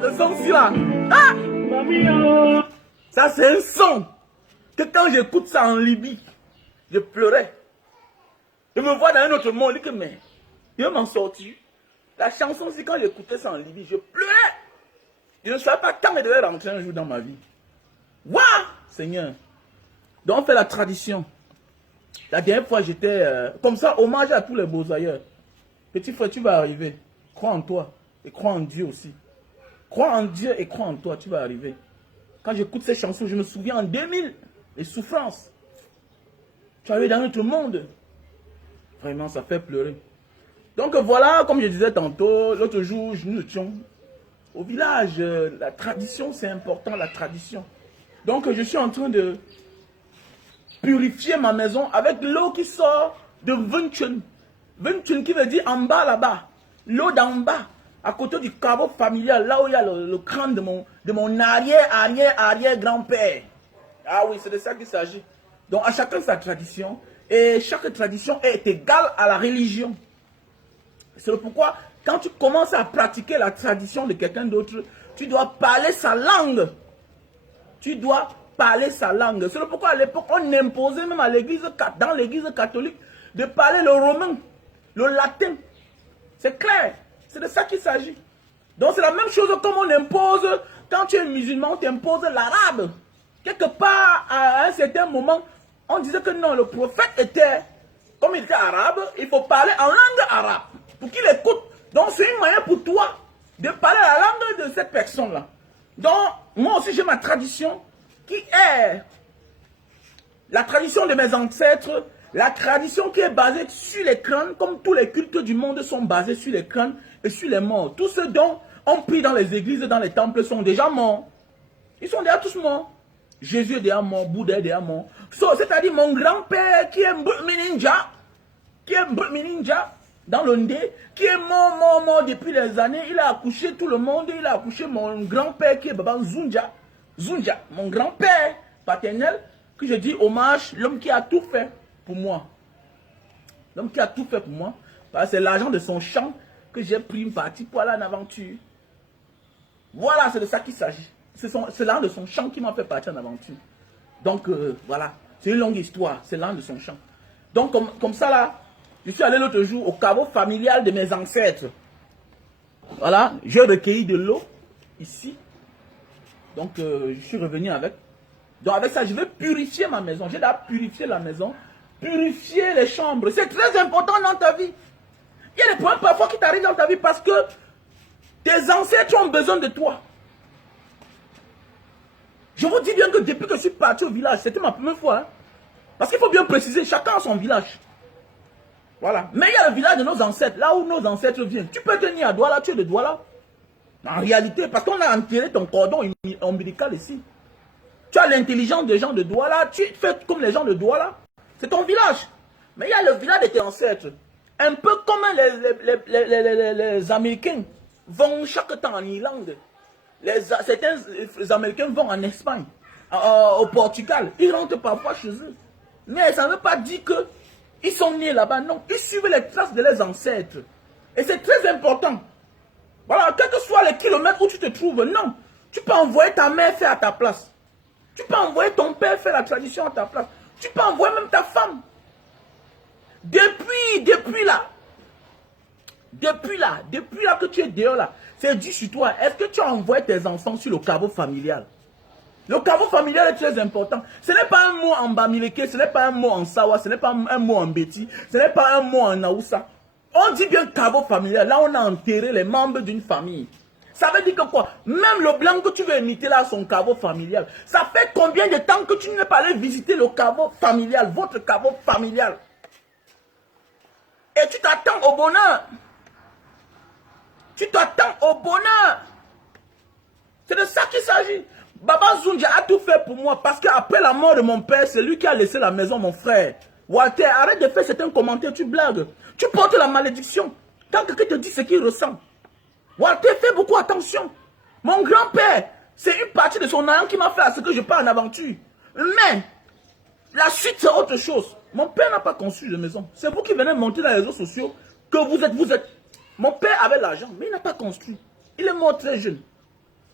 Le son-ci là. Ça c'est un son que quand j'écoute ça en Libye, je pleurais. Je me vois dans un autre monde, je dis que mais, je vais m'en sortir. La chanson aussi, quand j'écoutais ça en Libye, je pleurais. Je ne savais pas quand elle devait rentrer un jour dans ma vie. Waouh, Seigneur. Donc on fait la tradition. La dernière fois j'étais comme ça, hommage à tous les beaux ailleurs. Petit frère, tu vas arriver. Crois en toi et crois en Dieu aussi. Crois en Dieu et crois en toi, tu vas arriver. Quand j'écoute ces chansons, je me souviens en 2000, les souffrances. Tu es arrivé dans notre monde. Vraiment, ça fait pleurer. Donc voilà, comme je disais tantôt, l'autre jour, nous étions au village. La tradition, c'est important, la tradition. Donc je suis en train de purifier ma maison avec l'eau qui sort de Vunchun. Vunchun qui veut dire en bas là-bas. L'eau d'en bas, à côté du caveau familial, là où il y a le crâne de mon arrière-grand-père. Ah oui, c'est de ça qu'il s'agit. Donc à chacun sa tradition. Et chaque tradition est égale à la religion. C'est pourquoi, quand tu commences à pratiquer la tradition de quelqu'un d'autre, tu dois parler sa langue. Tu dois parler sa langue. C'est pourquoi à l'époque, on imposait même à l'église, dans l'église catholique, de parler le romain, le latin. C'est clair. C'est de ça qu'il s'agit. Donc c'est la même chose comme on impose, quand tu es musulman, on t'impose l'arabe. Quelque part, à un certain moment, on disait que non, le prophète était, comme il était arabe, il faut parler en langue arabe, pour qu'il écoute. Donc c'est une manière pour toi de parler la langue de cette personne-là. Donc, moi aussi j'ai ma tradition, qui est la tradition de mes ancêtres, la tradition qui est basée sur les crânes, comme tous les cultes du monde sont basés sur les crânes et sur les morts. Tous ceux dont on prie dans les églises, dans les temples sont déjà morts. Ils sont déjà tous morts. Jésus est déjà mort, Bouddha est déjà mort. C'est-à-dire mon grand-père qui est Mbut-Mininja, dans le Ndé, qui est mort depuis des années. Il a accouché tout le monde. Il a accouché mon grand-père qui est Baba Zunja. Zunja, mon grand-père paternel, que je dis hommage, l'homme qui a tout fait pour moi. L'homme qui a tout fait pour moi. C'est l'argent de son champ que j'ai pris une partie pour aller en aventure. Voilà, c'est de ça qu'il s'agit. C'est l'argent de son champ qui m'a fait partir en aventure. Donc, voilà. C'est une longue histoire. C'est l'argent de son champ. Donc, comme ça, là, je suis allé l'autre jour au caveau familial de mes ancêtres. Voilà. J'ai recueilli de l'eau ici. Donc, je suis revenu avec. Donc, avec ça, je vais purifier ma maison. J'ai déjà purifié la maison. Purifier les chambres. C'est très important dans ta vie. Il y a des problèmes parfois qui t'arrivent dans ta vie parce que tes ancêtres ont besoin de toi. Je vous dis bien que depuis que je suis parti au village, c'était ma première fois. Hein, parce qu'il faut bien préciser, chacun a son village. Voilà. Mais il y a le village de nos ancêtres, là où nos ancêtres viennent. Tu peux tenir à Douala, tu es de Douala. En réalité, parce qu'on a enterré ton cordon ombilical ici. Tu as l'intelligence des gens de Douala, tu fais comme les gens de Douala. C'est ton village. Mais il y a le village de tes ancêtres. Un peu comme les Américains vont chaque temps en Irlande. Certains Américains vont en Espagne, au Portugal. Ils rentrent parfois chez eux. Mais ça ne veut pas dire qu'ils sont nés là-bas. Non, ils suivent les traces de leurs ancêtres. Et c'est très important. Voilà, quel que soit les kilomètres où tu te trouves, non. Tu peux envoyer ta mère faire à ta place. Tu peux envoyer ton père faire la tradition à ta place. Tu peux envoyer même ta femme. Depuis là que tu es dehors là, c'est dit sur toi. Est-ce que tu as envoyé tes enfants sur le caveau familial? Le caveau familial est très important. Ce n'est pas un mot en Bamileke, ce n'est pas un mot en Sawa, ce n'est pas un mot en Beti, ce n'est pas un mot en Naoussa. On dit bien caveau familial. Là, on a enterré les membres d'une famille. Ça veut dire que quoi? Même le blanc que tu veux imiter là, son caveau familial. Ça fait combien de temps que tu n'es pas allé visiter le caveau familial, votre caveau familial? Et tu t'attends au bonheur. Tu t'attends au bonheur. C'est de ça qu'il s'agit. Baba Zunja a tout fait pour moi parce qu'après la mort de mon père, c'est lui qui a laissé la maison, mon frère. Walter, arrête de faire certains commentaires, tu blagues. Tu portes la malédiction. Quand quelqu'un te dit ce qu'il ressent. Walter, fais beaucoup attention. Mon grand-père, c'est une partie de son argent qui m'a fait à ce que je pars en aventure. Mais, la suite c'est autre chose. Mon père n'a pas construit de maison. C'est vous qui venez monter dans les réseaux sociaux que vous êtes. Mon père avait l'argent, mais il n'a pas construit. Il est mort très jeune.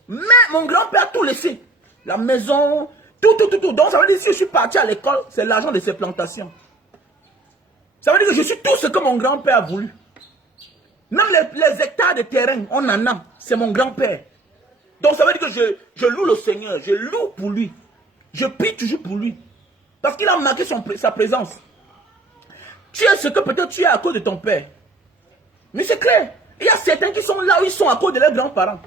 Mais mon grand-père a tout laissé. La maison, tout. Donc ça veut dire que si je suis parti à l'école, c'est l'argent de ses plantations. Ça veut dire que je suis tout ce que mon grand-père a voulu. Même les hectares de terrain, on en a. C'est mon grand-père. Donc ça veut dire que je loue le Seigneur. Je loue pour lui. Je prie toujours pour lui. Parce qu'il a marqué sa présence. Tu es ce que peut-être tu es à cause de ton père. Mais c'est clair. Il y a certains qui sont là où ils sont à cause de leurs grands-parents.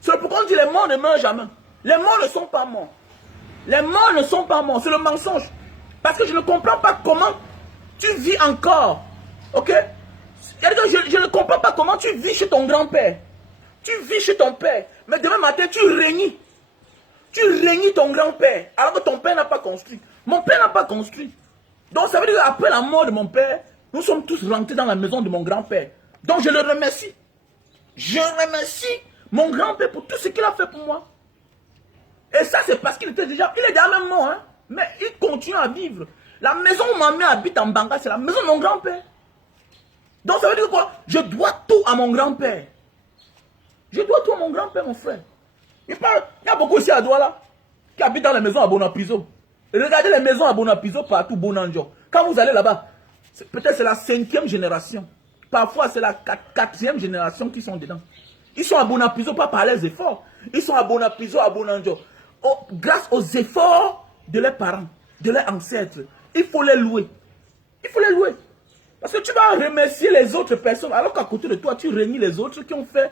C'est pourquoi on dit les morts ne meurent jamais. Les morts ne sont pas morts. Les morts ne sont pas morts. C'est le mensonge. Parce que je ne comprends pas comment tu vis encore. Ok? Je ne comprends pas comment tu vis chez ton grand-père. Tu vis chez ton père. Mais demain matin, tu régnis. Tu régnis ton grand-père. Alors que ton père n'a pas construit. Mon père n'a pas construit. Donc ça veut dire qu'après la mort de mon père, nous sommes tous rentrés dans la maison de mon grand-père. Donc je le remercie. Je remercie mon grand-père pour tout ce qu'il a fait pour moi. Et ça c'est parce qu'il était déjà, il est déjà même mort. Hein? Mais il continue à vivre. La maison où ma mère habite en Banga, c'est la maison de mon grand-père. Donc ça veut dire quoi? Je dois tout à mon grand-père. Je dois tout à mon grand-père, mon frère. Il y a beaucoup ici à Douala qui habitent dans les maisons à Bonapiso. Regardez les maisons à Bonapiso partout, Bonanjo. Quand vous allez là-bas, peut-être c'est la 5e génération. Parfois c'est la 4e génération qui sont dedans. Ils sont à Bonapiso pas par les efforts. Ils sont à Bonapiso, à Bonanjo. Oh, grâce aux efforts de leurs parents, de leurs ancêtres. Il faut les louer. Il faut les louer. Parce que tu vas remercier les autres personnes alors qu'à côté de toi, tu régnis les autres qui ont fait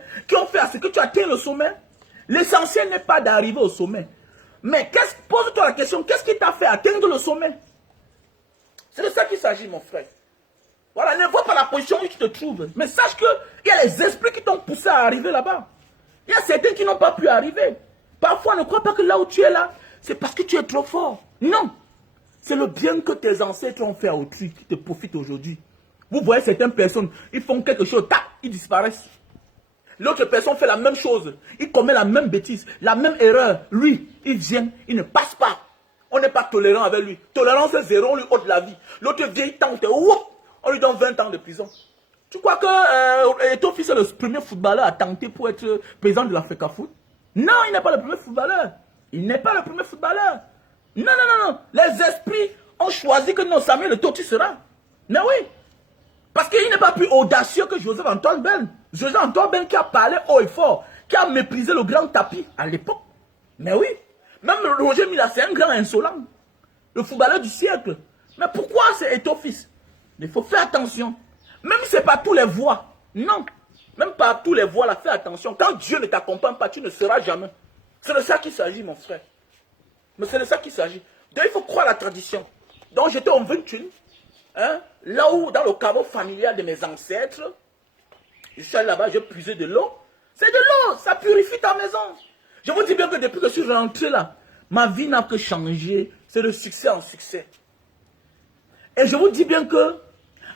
à ce que tu atteins le sommet. L'essentiel n'est pas d'arriver au sommet. Mais pose-toi la question, qu'est-ce qui t'a fait atteindre le sommet? C'est de ça qu'il s'agit, mon frère. Voilà, ne vois pas la position où tu te trouves. Mais sache qu'il y a les esprits qui t'ont poussé à arriver là-bas. Il y a certains qui n'ont pas pu arriver. Parfois, ne crois pas que là où tu es là, c'est parce que tu es trop fort. Non. C'est le bien que tes ancêtres ont fait à autrui qui te profite aujourd'hui. Vous voyez certaines personnes, ils font quelque chose, tac, ils disparaissent. L'autre personne fait la même chose. Il commet la même bêtise, la même erreur. Lui, il vient, il ne passe pas. On n'est pas tolérant avec lui. Tolérance c'est zéro, on lui ôte la vie. L'autre vient, il tente, on lui donne 20 ans de prison. Tu crois que ton fils est le premier footballeur à tenter pour être président de l'Africa Foot? Non, il n'est pas le premier footballeur. Il n'est pas le premier footballeur. Non. Les esprits ont choisi que non, Samuel Eto'o, tu seras. Mais oui. Parce qu'il n'est pas plus audacieux que Joseph-Antoine Ben. Joseph-Antoine Ben qui a parlé haut et fort, qui a méprisé le grand tapis à l'époque. Mais oui, même Roger Mila, c'est un grand insolent. Le footballeur du siècle. Mais pourquoi c'est Eto'o fils? Il faut faire attention. Même si ce n'est pas tous les voix. Non. Même pas tous les voix, là, fais attention. Quand Dieu ne t'accompagne pas, tu ne seras jamais. C'est de ça qu'il s'agit, mon frère. Mais c'est de ça qu'il s'agit. Donc il faut croire à la tradition. Donc j'étais en 21. Hein, là où, dans le caveau familial de mes ancêtres, je suis allé là-bas, j'ai puisé de l'eau. C'est de l'eau, ça purifie ta maison. Je vous dis bien que depuis que je suis rentré là, ma vie n'a que changé. C'est de succès en succès. Et je vous dis bien que,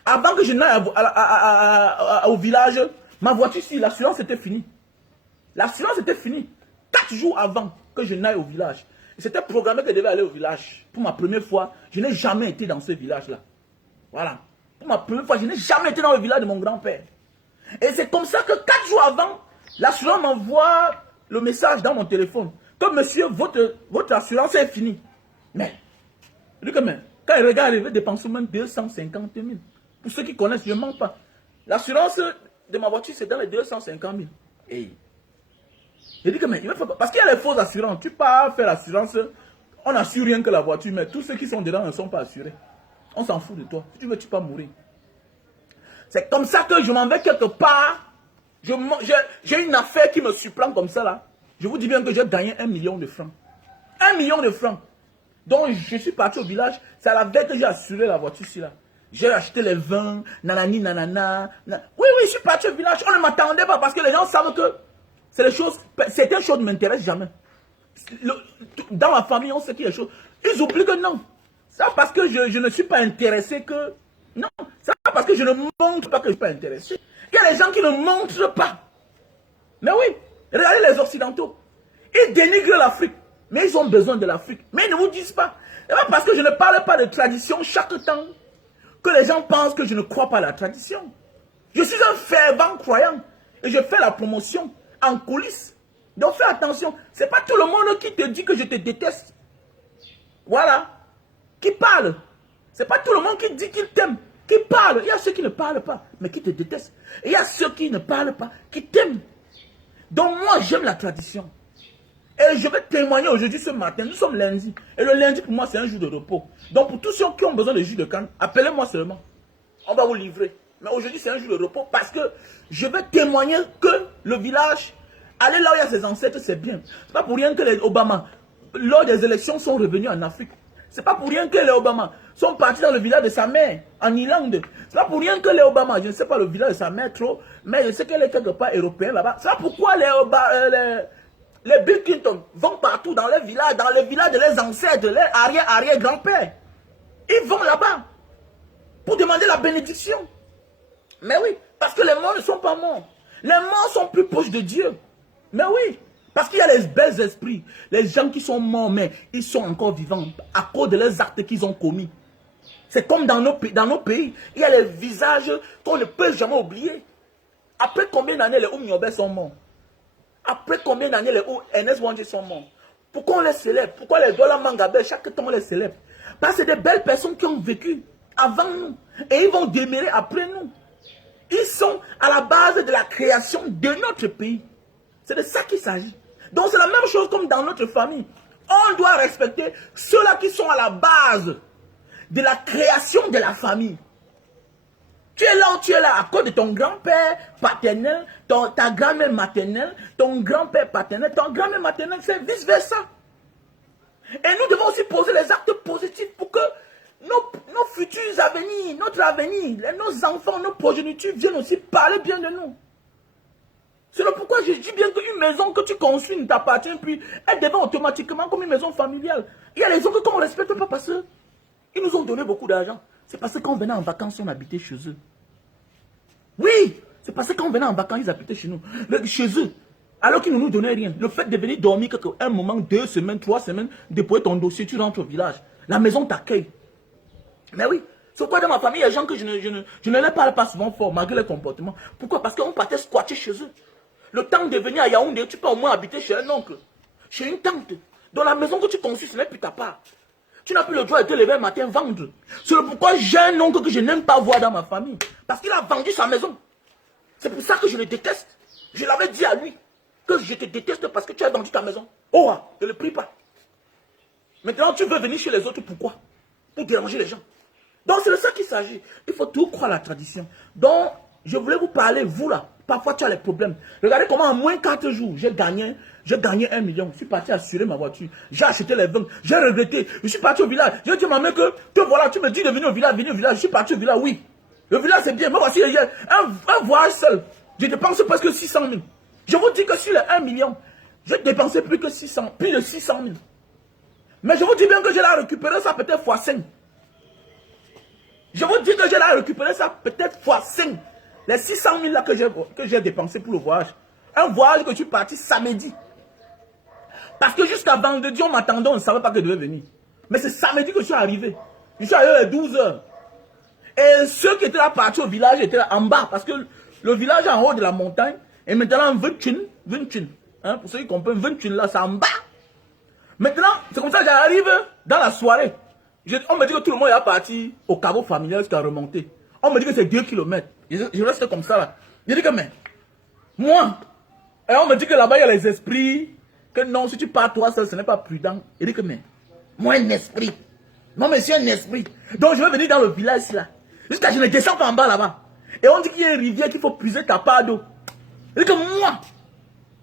avant que je n'aille au village, ma voiture ici, l'assurance était finie. L'assurance était finie. 4 jours avant que je n'aille au village. C'était programmé que je devais aller au village. Pour ma première fois, je n'ai jamais été dans ce village-là. Voilà. Pour ma première fois, je n'ai jamais été dans le village de mon grand-père. Et c'est comme ça que 4 jours avant, l'assurance m'envoie le message dans mon téléphone. Que monsieur, votre assurance est finie. Mais, quand il regarde, il veut dépenser même 250 000. Pour ceux qui connaissent, je ne mens pas. L'assurance de ma voiture, c'est dans les 250 000. Et je dis que, mais, parce qu'il y a les fausses assurances. Tu pars faire l'assurance, on n'assure rien que la voiture, mais tous ceux qui sont dedans ne sont pas assurés. On s'en fout de toi. Si tu veux, tu peux mourir. C'est comme ça que je m'en vais quelque part. J'ai une affaire qui me surprend comme ça là. Je vous dis bien que j'ai gagné 1 million de francs. 1 million de francs. Donc je suis parti au village. C'est à la veille que j'ai assuré la voiture ici là. J'ai acheté les vins, nanani, nanana. Oui, je suis parti au village. On ne m'attendait pas parce que les gens savent que c'est les choses. Certaines choses ne m'intéressent jamais. Dans ma famille, on sait qu'il y a des choses. Ils oublient que non. Ça parce que je ne suis pas intéressé que... Non, ça parce que je ne montre pas que je ne suis pas intéressé. Il y a des gens qui ne montrent pas. Mais oui, regardez les Occidentaux. Ils dénigrent l'Afrique. Mais ils ont besoin de l'Afrique. Mais ils ne vous disent pas. Et pas parce que je ne parle pas de tradition chaque temps que les gens pensent que je ne crois pas à la tradition. Je suis un fervent croyant et je fais la promotion en coulisses. Donc fais attention. Ce n'est pas tout le monde qui te dit que je te déteste. Voilà. Qui parle. Ce n'est pas tout le monde qui dit qu'il t'aime. Qui parle. Il y a ceux qui ne parlent pas, mais qui te détestent. Et il y a ceux qui ne parlent pas, qui t'aiment. Donc moi, j'aime la tradition. Et je vais témoigner aujourd'hui ce matin. Nous sommes lundi. Et le lundi, pour moi, c'est un jour de repos. Donc pour tous ceux qui ont besoin de jus de canne, appelez-moi seulement. On va vous livrer. Mais aujourd'hui, c'est un jour de repos parce que je vais témoigner que le village, aller là où il y a ses ancêtres, c'est bien. C'est pas pour rien que les Obama, lors des élections, sont revenus en Afrique. C'est pas pour rien que les Obama sont partis dans le village de sa mère, en Irlande. C'est pas pour rien que les Obama, je ne sais pas le village de sa mère trop, mais je sais qu'elle est quelque part européenne là-bas. C'est pas pourquoi les Bill Clinton vont partout dans les villages, dans le village de leurs ancêtres, de leurs arrière-arrière-grands-pères. Ils vont là-bas pour demander la bénédiction. Mais oui, parce que les morts ne sont pas morts. Les morts sont plus proches de Dieu. Mais oui, parce qu'il y a les bels esprits. Les gens qui sont morts, mais ils sont encore vivants à cause de leurs actes qu'ils ont commis. C'est comme dans nos pays, il y a les visages qu'on ne peut jamais oublier. Après combien d'années les Oumniobé sont morts? Après combien d'années les Ernest Wangé sont morts? Pourquoi on les célèbre? Pourquoi les Dola Mangabé, chaque temps on les célèbre? Parce que c'est des belles personnes qui ont vécu avant nous. Et ils vont demeurer après nous. Ils sont à la base de la création de notre pays. C'est de ça qu'il s'agit. Donc c'est la même chose comme dans notre famille. On doit respecter ceux-là qui sont à la base de la création de la famille. Tu es là où tu es là à cause de ton grand-père paternel, ta grand-mère maternelle, ton grand-père paternel, ton grand-mère maternelle, c'est vice-versa. Et nous devons aussi poser les actes positifs pour que nos futurs avenirs, notre avenir, nos enfants, nos progénitures viennent aussi parler bien de nous. C'est pourquoi je dis bien qu'une maison que tu construis ne t'appartient plus, elle devient automatiquement comme une maison familiale. Il y a les gens qu'on ne respecte pas parce qu'ils nous ont donné beaucoup d'argent. C'est parce que quand on venait en vacances, on habitait chez eux. Oui, c'est parce que quand on venait en vacances, ils habitaient chez nous. Chez eux. Alors qu'ils ne nous donnaient rien. Le fait de venir dormir un moment, 2 semaines, 3 semaines, déposer ton dossier, tu rentres au village. La maison t'accueille. Mais oui, c'est pourquoi dans ma famille, il y a des gens que je ne les parle pas souvent fort, malgré leur comportement. Pourquoi? Parce qu'on partait squatter chez eux. Le temps de venir à Yaoundé, tu peux au moins habiter chez un oncle, chez une tante. Dans la maison que tu construis, ce n'est plus ta part. Tu n'as plus le droit de te lever le matin vendre. C'est pourquoi j'ai un oncle que je n'aime pas voir dans ma famille. Parce qu'il a vendu sa maison. C'est pour ça que je le déteste. Je l'avais dit à lui que je te déteste parce que tu as vendu ta maison. Oh, ne le prie pas. Maintenant, tu veux venir chez les autres, pourquoi? Pour déranger les gens. Donc, c'est de ça qu'il s'agit. Il faut tout croire à la tradition. Donc, je voulais vous parler, vous là. Parfois, tu as les problèmes. Regardez comment en moins 4 jours, j'ai gagné 1 million. Je suis parti assurer ma voiture. J'ai acheté les vins. J'ai regretté. Je suis parti au village. J'ai dit à ma mère que voilà, tu me dis de venir au village, Je suis parti au village, oui. Le village, c'est bien. Mais voici, il y a un voyage seul. J'ai dépensé presque 600 000. Je vous dis que sur les 1 million, j'ai dépensé plus de 600 000. Mais je vous dis bien que j'ai la récupéré ça peut-être x5. Je vous dis que j'ai la récupéré ça peut-être x5. Les 600 000 là que j'ai dépensé pour le voyage. Un voyage que je suis parti samedi. Parce que jusqu'à vendredi, on m'attendait, on ne savait pas que je devais venir. Mais c'est samedi que je suis arrivé. Je suis arrivé à 12 h. Et ceux qui étaient là partis au village étaient là en bas. Parce que le village est en haut de la montagne. Et maintenant, 20 hein, pour ceux qui comprennent, 20 là, c'est en bas. Maintenant, c'est comme ça que j'arrive dans la soirée. On me dit que tout le monde est parti au caveau familial jusqu'à remonter. On me dit que c'est 2 km. Je reste comme ça là. Je dis que mais, moi, et on me dit que là-bas il y a les esprits, que non, si tu pars toi seul, ce n'est pas prudent. Je dis que mais, moi un esprit. Non mais c'est un esprit. Donc je vais venir dans le village là. Jusqu'à ce que je ne descends pas en bas là-bas. Et on dit qu'il y a une rivière qu'il faut puiser ta part d'eau. Je dis que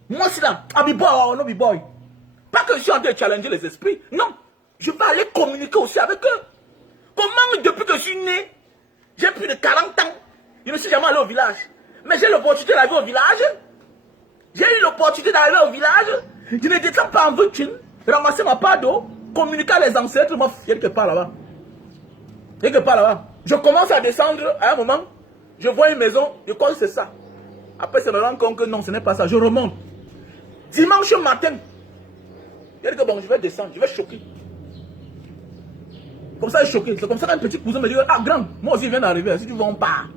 moi c'est là, Abiboy, oh non Abiboy. Pas que je suis en train de challenger les esprits. Non, je vais aller communiquer aussi avec eux. Comment depuis que je suis né, j'ai plus de 40 ans, je ne suis jamais allé au village. Mais j'ai l'opportunité d'arriver au village. J'ai eu l'opportunité d'arriver au village. Je ne descends pas en voiture, ramasser ma part d'eau, communiquer à les ancêtres, moi, quelque part là-bas. Quelque part là-bas. Je commence à descendre à un moment, je vois une maison, je crois que c'est ça. Après, je me rends compte que non, ce n'est pas ça. Je remonte. Dimanche matin, Il a dit que bon, je vais descendre, je vais choquer. Comme ça, il est choqué. C'est comme ça qu'un petit cousin me dit, ah grand, moi aussi je viens d'arriver, si tu veux on part.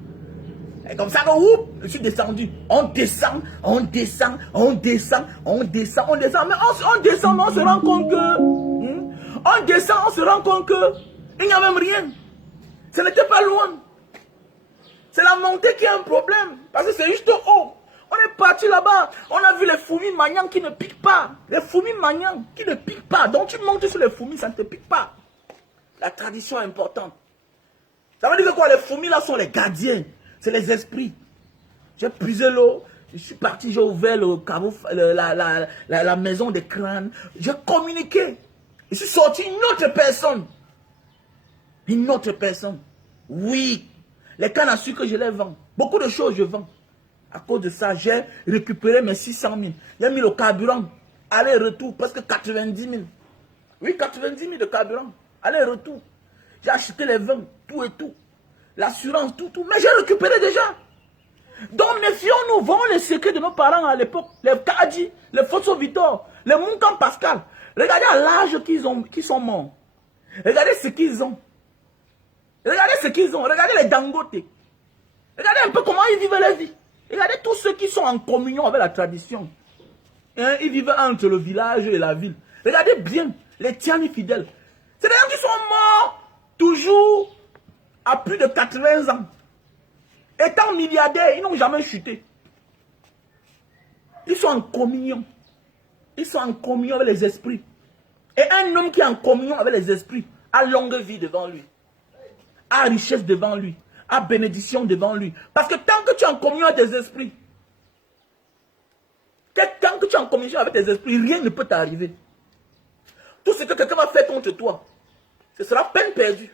Et comme ça que, oups, je suis descendu. On descend, on descend, on descend, on descend, on descend. Mais on descend, mais on se rend compte que, on descend, on se rend compte que, il n'y a même rien. Ce n'était pas loin. C'est la montée qui a un problème. Parce que c'est juste haut. On est parti là-bas. On a vu les fourmis maniants qui ne piquent pas. Les fourmis maniants qui ne piquent pas. Donc tu montes sur les fourmis, ça ne te pique pas. La tradition est importante. Ça veut dire que quoi? Les fourmis là sont les gardiens. C'est les esprits. J'ai puisé l'eau. Je suis parti, j'ai ouvert le caveau, la maison des crânes. J'ai communiqué. Je suis sorti une autre personne. Une autre personne. Oui. Les cannes à sucre, je les vends. Beaucoup de choses, je vends. À cause de ça, j'ai récupéré mes 600 000. J'ai mis le carburant. Aller-retour, presque 90 000. Oui, 90 000 de carburant. Aller-retour. J'ai acheté les vins, tout et tout. L'assurance, tout. Mais j'ai récupéré déjà. Donc, méfions-nous. Voyons les secrets de nos parents à l'époque. Les Kadi, les Fosso Victor, les Munkan Pascal. Regardez à l'âge qu'ils sont morts. Regardez ce qu'ils ont. Regardez ce qu'ils ont. Regardez les Dangote. Regardez un peu comment ils vivent leur vie. Regardez tous ceux qui sont en communion avec la tradition. Hein, ils vivent entre le village et la ville. Regardez bien les Tiani fidèles. C'est des gens qui sont morts toujours à plus de 80 ans. Étant milliardaires, ils n'ont jamais chuté. Ils sont en communion. Ils sont en communion avec les esprits. Et un homme qui est en communion avec les esprits a longue vie devant lui. A richesse devant lui. A bénédiction devant lui. Parce que tant que tu es en communion avec tes esprits, tant que tu es en communion avec tes esprits, rien ne peut t'arriver. Tout ce que quelqu'un va faire contre toi, ce sera peine perdue.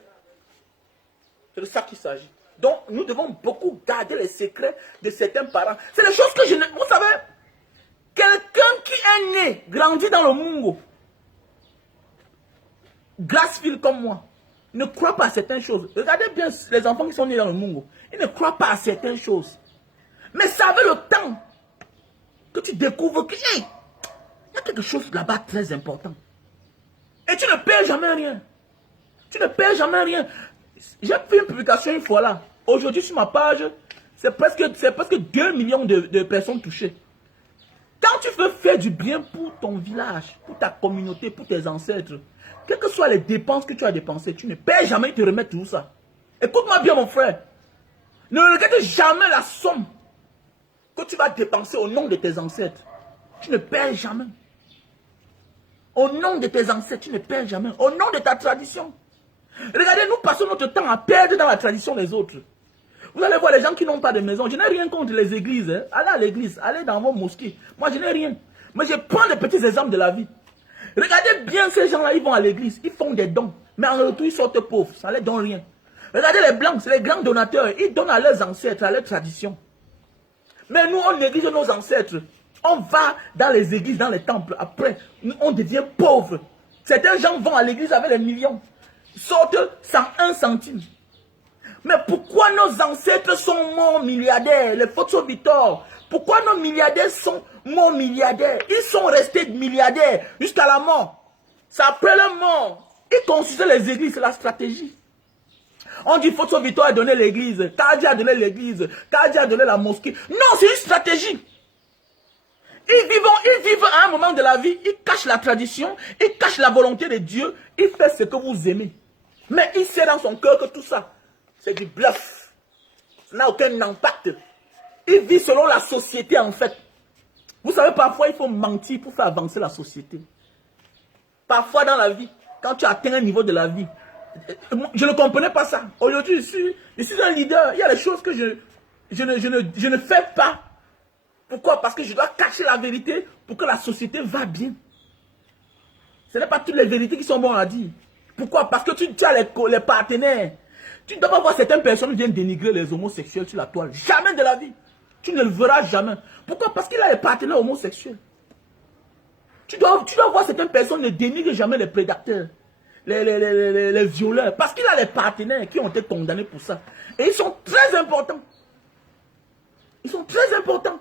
C'est de ça qu'il s'agit. Donc, nous devons beaucoup garder les secrets de certains parents. C'est les choses que je ne... Vous savez, quelqu'un qui est né, grandi dans le Mungo, Grassfield comme moi, ne croit pas à certaines choses. Regardez bien les enfants qui sont nés dans le Mungo. Ils ne croient pas à certaines choses. Mais ça avait le temps que tu découvres que, hey, il y a quelque chose là-bas très important. Et tu ne perds jamais rien. Tu ne perds jamais rien. J'ai fait une publication une fois là. Aujourd'hui sur ma page, c'est presque 2 millions de personnes touchées. Quand tu veux faire du bien pour ton village, pour ta communauté, pour tes ancêtres, quelles que soient les dépenses que tu as dépensées, tu ne perds jamais te remettre tout ça. Écoute-moi bien mon frère. Ne regarde jamais la somme que tu vas dépenser au nom de tes ancêtres. Tu ne perds jamais. Au nom de tes ancêtres, tu ne perds jamais. Au nom de ta tradition. Regardez, nous passons notre temps à perdre dans la tradition des autres. Vous allez voir les gens qui n'ont pas de maison. Je n'ai rien contre les églises. Hein. Allez à l'église, allez dans vos mosquées. Moi, je n'ai rien. Mais je prends des petits exemples de la vie. Regardez bien ces gens-là, ils vont à l'église, ils font des dons. Mais en retour, ils sortent pauvres. Ça ne les donne rien. Regardez les blancs, c'est les grands donateurs. Ils donnent à leurs ancêtres, à leur tradition. Mais nous, on néglige nos ancêtres. On va dans les églises, dans les temples. Après, on devient pauvre. Certains gens vont à l'église avec les millions. Sortent sans 1 centime. Mais pourquoi nos ancêtres sont morts milliardaires, les Fosso Victor? Pourquoi nos milliardaires sont morts milliardaires? Ils sont restés milliardaires jusqu'à la mort. C'est après leur mort. Ils construisaient les églises, c'est la stratégie. On dit Fosso Victor a donné l'église, Kadi a donné l'église, Kadi a donné la mosquée. Non, c'est une stratégie. Ils vivent à un moment de la vie, ils cachent la tradition, ils cachent la volonté de Dieu, ils font ce que vous aimez. Mais il sait dans son cœur que tout ça, c'est du bluff. Ça n'a aucun impact. Il vit selon la société en fait. Vous savez, parfois il faut mentir pour faire avancer la société. Parfois dans la vie, quand tu atteins un niveau de la vie, je ne comprenais pas ça. Aujourd'hui, je suis un leader. Il y a des choses que je ne fais pas. Pourquoi? Parce que je dois cacher la vérité pour que la société va bien. Ce n'est pas toutes les vérités qui sont bonnes à dire. Pourquoi? Parce que tu as les partenaires. Tu ne dois pas voir certaines personnes viennent dénigrer les homosexuels sur la toile. Jamais de la vie. Tu ne le verras jamais. Pourquoi? Parce qu'il a les partenaires homosexuels. Tu dois voir certaines personnes ne dénigrent jamais les prédateurs, les violeurs. Parce qu'il a les partenaires qui ont été condamnés pour ça. Et ils sont très importants. Ils sont très importants.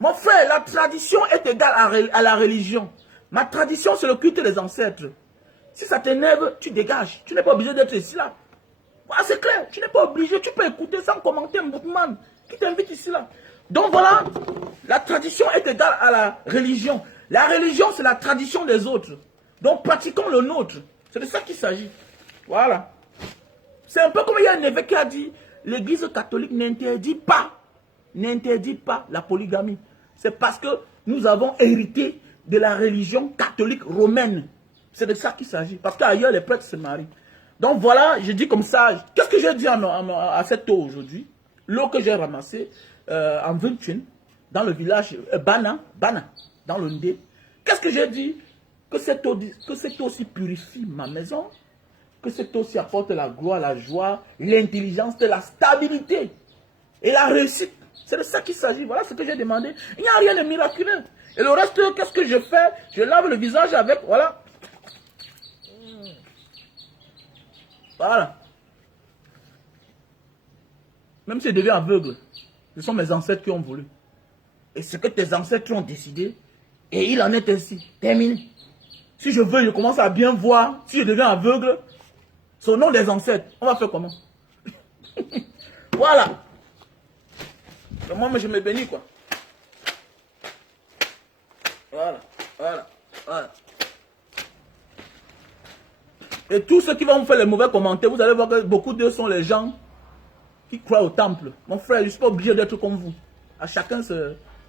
Mon frère, la tradition est égale à la religion. Ma tradition, c'est le culte des ancêtres. Si ça t'énerve, tu dégages. Tu n'es pas obligé d'être ici, là. Voilà, c'est clair. Tu n'es pas obligé. Tu peux écouter sans commenter un boutman qui t'invite ici, là. Donc voilà, la tradition est égale à la religion. La religion, c'est la tradition des autres. Donc pratiquons le nôtre. C'est de ça qu'il s'agit. Voilà. C'est un peu comme il y a un évêque qui a dit, l'église catholique n'interdit pas la polygamie. C'est parce que nous avons hérité de la religion catholique romaine. C'est de ça qu'il s'agit. Parce qu'ailleurs, les prêtres se marient. Donc voilà, je dis comme ça. Qu'est-ce que j'ai dit à cette eau aujourd'hui? L'eau que j'ai ramassée en 21, dans le village Bana, dans le Ndé. Qu'est-ce que j'ai dit? Que cette eau aussi purifie ma maison, que cette eau aussi apporte la gloire, la joie, l'intelligence, la stabilité et la réussite. C'est de ça qu'il s'agit. Voilà ce que j'ai demandé. Il n'y a rien de miraculeux. Et le reste, qu'est-ce que je fais? Je lave le visage avec, voilà. Voilà. Même si je deviens aveugle, ce sont mes ancêtres qui ont voulu. Et ce que tes ancêtres ont décidé, et il en est ainsi. Terminé. Si je veux, je commence à bien voir. Si je deviens aveugle, c'est au nom des ancêtres. On va faire comment? Voilà. Et moi, je me bénis, quoi. Voilà. Et tous ceux qui vont vous faire les mauvais commentaires, vous allez voir que beaucoup d'eux sont les gens qui croient au temple. Mon frère, je ne suis pas obligé d'être comme vous. À chacun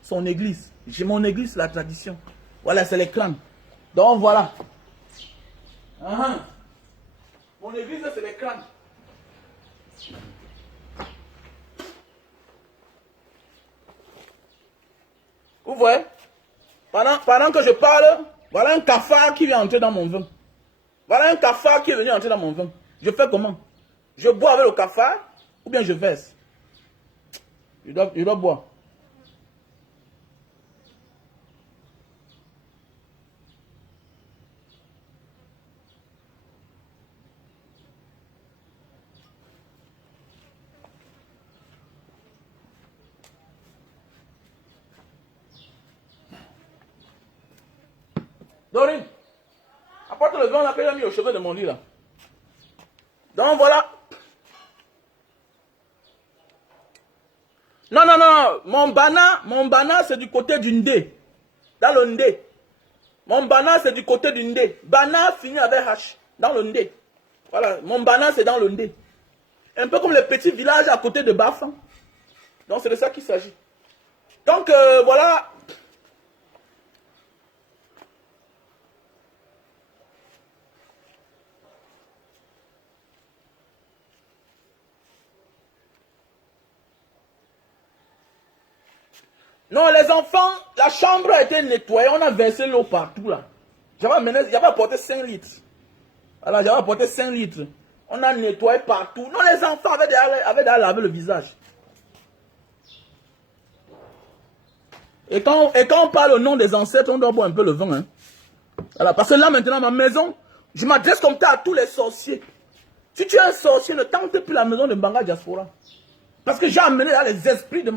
son église. J'ai mon église, la tradition. Voilà, c'est les clans. Donc voilà. Mon église, c'est les clans. Vous voyez? Pendant que je parle, voilà un cafard qui vient entrer dans mon vin. Voilà un cafard qui est venu entrer dans mon vin. Je fais comment? Je bois avec le cafard ou bien je verse? Je dois boire. Dorine, apporte le vin là que j'ai mis au chevet de mon lit là. Donc voilà. Non, mon bana c'est du côté du Ndé. Dans le Ndé. Mon bana c'est du côté du Ndé. Bana finit avec H. Dans le Ndé. Voilà, mon bana c'est dans le Ndé. Un peu comme les petits villages à côté de Bafan. Donc c'est de ça qu'il s'agit. Donc voilà. Non, les enfants, la chambre a été nettoyée, on a versé l'eau partout là. J'avais apporté 5 litres. Voilà, j'avais apporté 5 litres. On a nettoyé partout. Non, les enfants avaient déjà lavé le visage. Et quand on parle au nom des ancêtres, on doit boire un peu le vin. Hein. Voilà, parce que là maintenant, ma maison, je m'adresse comme ça à tous les sorciers. Si tu es un sorcier, ne tente plus la maison de Mbanga Diaspora. Parce que j'ai amené là les esprits de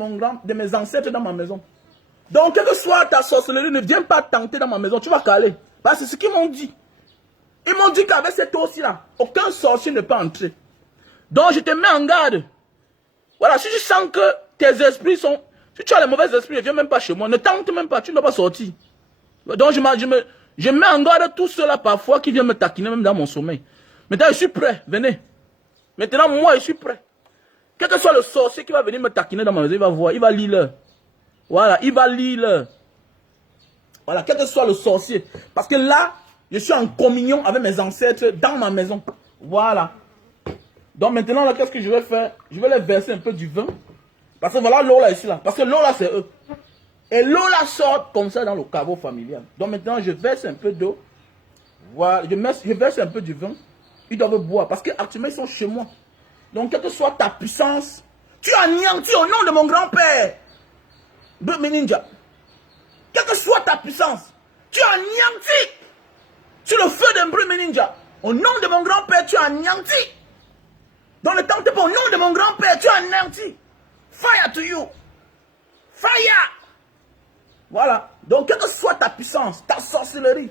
mes ancêtres dans ma maison. Donc, quelle que soit ta sorcellerie, ne viens pas tenter dans ma maison, tu vas caler. Parce que c'est ce qu'ils m'ont dit. Ils m'ont dit qu'avec cette eau-ci-là, aucun sorcier ne peut entrer. Donc, je te mets en garde. Voilà, si tu sens que tes esprits sont... Si tu as les mauvais esprits, ne viens même pas chez moi. Ne tente même pas, tu ne dois pas sortir. Donc, je mets en garde tous ceux-là parfois qui viennent me taquiner même dans mon sommeil. Maintenant, je suis prêt, venez. Maintenant, moi, je suis prêt. Quel que soit le sorcier qui va venir me taquiner dans ma maison, il va voir, il va lire. Voilà, il va lire. Voilà, quel que soit le sorcier. Parce que là, je suis en communion avec mes ancêtres dans ma maison. Voilà. Donc maintenant, là, qu'est-ce que je vais faire? Je vais les verser un peu du vin. Parce que voilà l'eau là, ici, là. Parce que l'eau là, c'est eux. Et l'eau là sort comme ça dans le caveau familial. Donc maintenant, je verse un peu d'eau. Voilà, je verse un peu du vin. Ils doivent boire. Parce qu'actuellement, ils sont chez moi. Donc, quelle que soit ta puissance, tu anéantis au nom de mon grand-père. Brut Ninja. Quelle que soit ta puissance, tu anéantis sur le feu d'un Brut Ninja. Au nom de mon grand-père, tu anéantis. Dans le temps de au nom de mon grand-père, tu anéantis. Fire to you. Fire. Voilà. Donc, quelle que soit ta puissance, ta sorcellerie,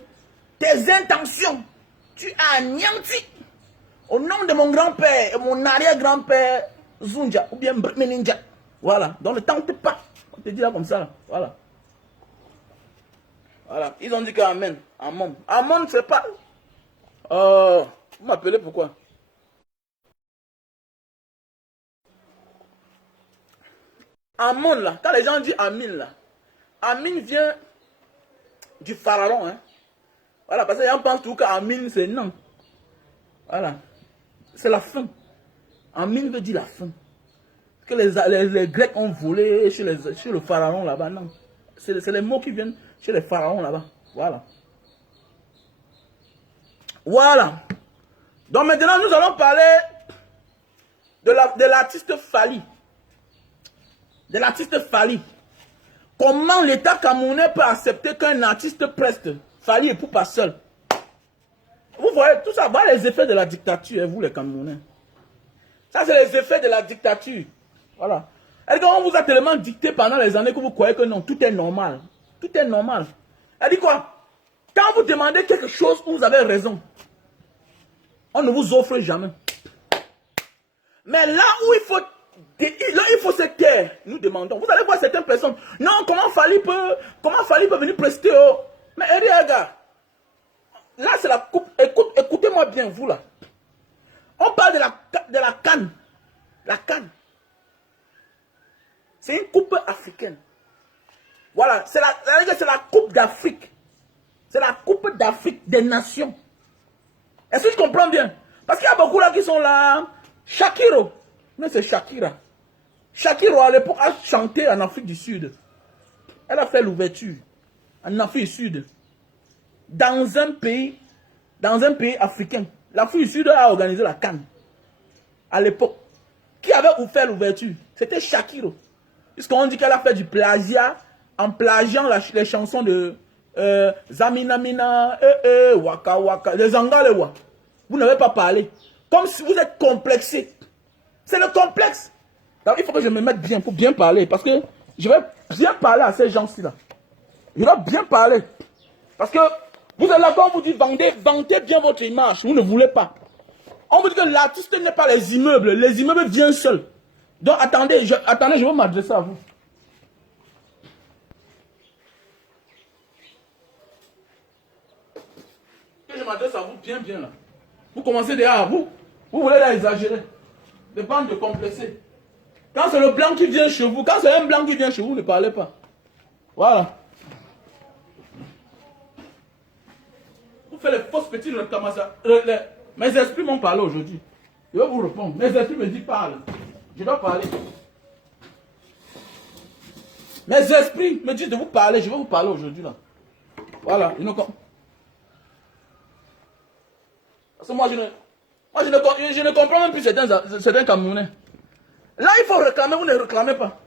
tes intentions, tu as anéanti. Au nom de mon grand-père et mon arrière-grand-père Zunja, ou bien Meninja. Voilà. Donc, ne tente pas. On te dit là comme ça. Là. Voilà. Voilà. Ils ont dit qu'Amen. Amen. Amen, c'est pas. Vous m'appelez pourquoi? Amen, là. Quand les gens disent Amin, là. Amin vient du pharaon. Hein. Voilà. Parce que les gens pensent tout qu'Amin, c'est non. Voilà. C'est la fin. Amin veut dire la fin. Que les Grecs ont volé chez le pharaon là-bas. Non. C'est les mots qui viennent chez les pharaons là-bas. Voilà. Voilà. Donc maintenant, nous allons parler de l'artiste Fally. De l'artiste Fally. Comment l'État camerounais peut accepter qu'un artiste preste Fally et pas seul. Vous voyez, tout ça, voilà les effets de la dictature, vous les Camerounais. Ça, c'est les effets de la dictature. Voilà. Elle dit qu'on vous a tellement dicté pendant les années que vous croyez que non, tout est normal. Tout est normal. Elle dit quoi? Quand vous demandez quelque chose, vous avez raison. On ne vous offre jamais. Mais là où il faut se taire, nous demandons. Vous allez voir certaines personnes. Non, comment Fally peut venir prester? Mais regarde. Là, c'est la coupe. Écoutez-moi bien, vous là. On parle de la canne. La canne. C'est une coupe africaine. Voilà, c'est la coupe d'Afrique. C'est la coupe d'Afrique des nations. Est-ce que je comprends bien? Parce qu'il y a beaucoup là qui sont là. Shakiro. Mais c'est Shakira. Shakiro à l'époque a chanté en Afrique du Sud. Elle a fait l'ouverture en Afrique du Sud. Dans un pays africain. L'Afrique du Sud a organisé la CAN. À l'époque. Qui avait fait l'ouverture? C'était Shakiro. Puisqu'on dit qu'elle a fait du plagiat en plagiant les chansons de Zamina Mina, Waka Waka, les Angalewa. Vous n'avez pas parlé. Comme si vous êtes complexé. C'est le complexe. Donc, il faut que je me mette bien pour bien parler. Parce que je vais bien parler à ces gens-ci là. Je dois bien parler. Parce que vous êtes là quand on vous dit vendez bien votre image. Vous ne voulez pas. On vous dit que l'artiste n'est pas les immeubles. Les immeubles viennent seuls. Donc attendez, je vais m'adresser à vous. Que je m'adresse à vous bien là. Vous commencez déjà, vous voulez là exagérer. Des bandes de complexés. Quand c'est le blanc qui vient chez vous, quand c'est un blanc qui vient chez vous, ne parlez pas. Voilà. Vous faites les fausses petites réclamations. Mes esprits m'ont parlé aujourd'hui. Je vais vous répondre. Mes esprits me disent parle. Je dois parler. Mes esprits me disent de vous parler. Je vais vous parler aujourd'hui là. Voilà. Parce que moi je ne comprends même plus certains Camerounais. Là il faut réclamer, vous ne réclamez pas.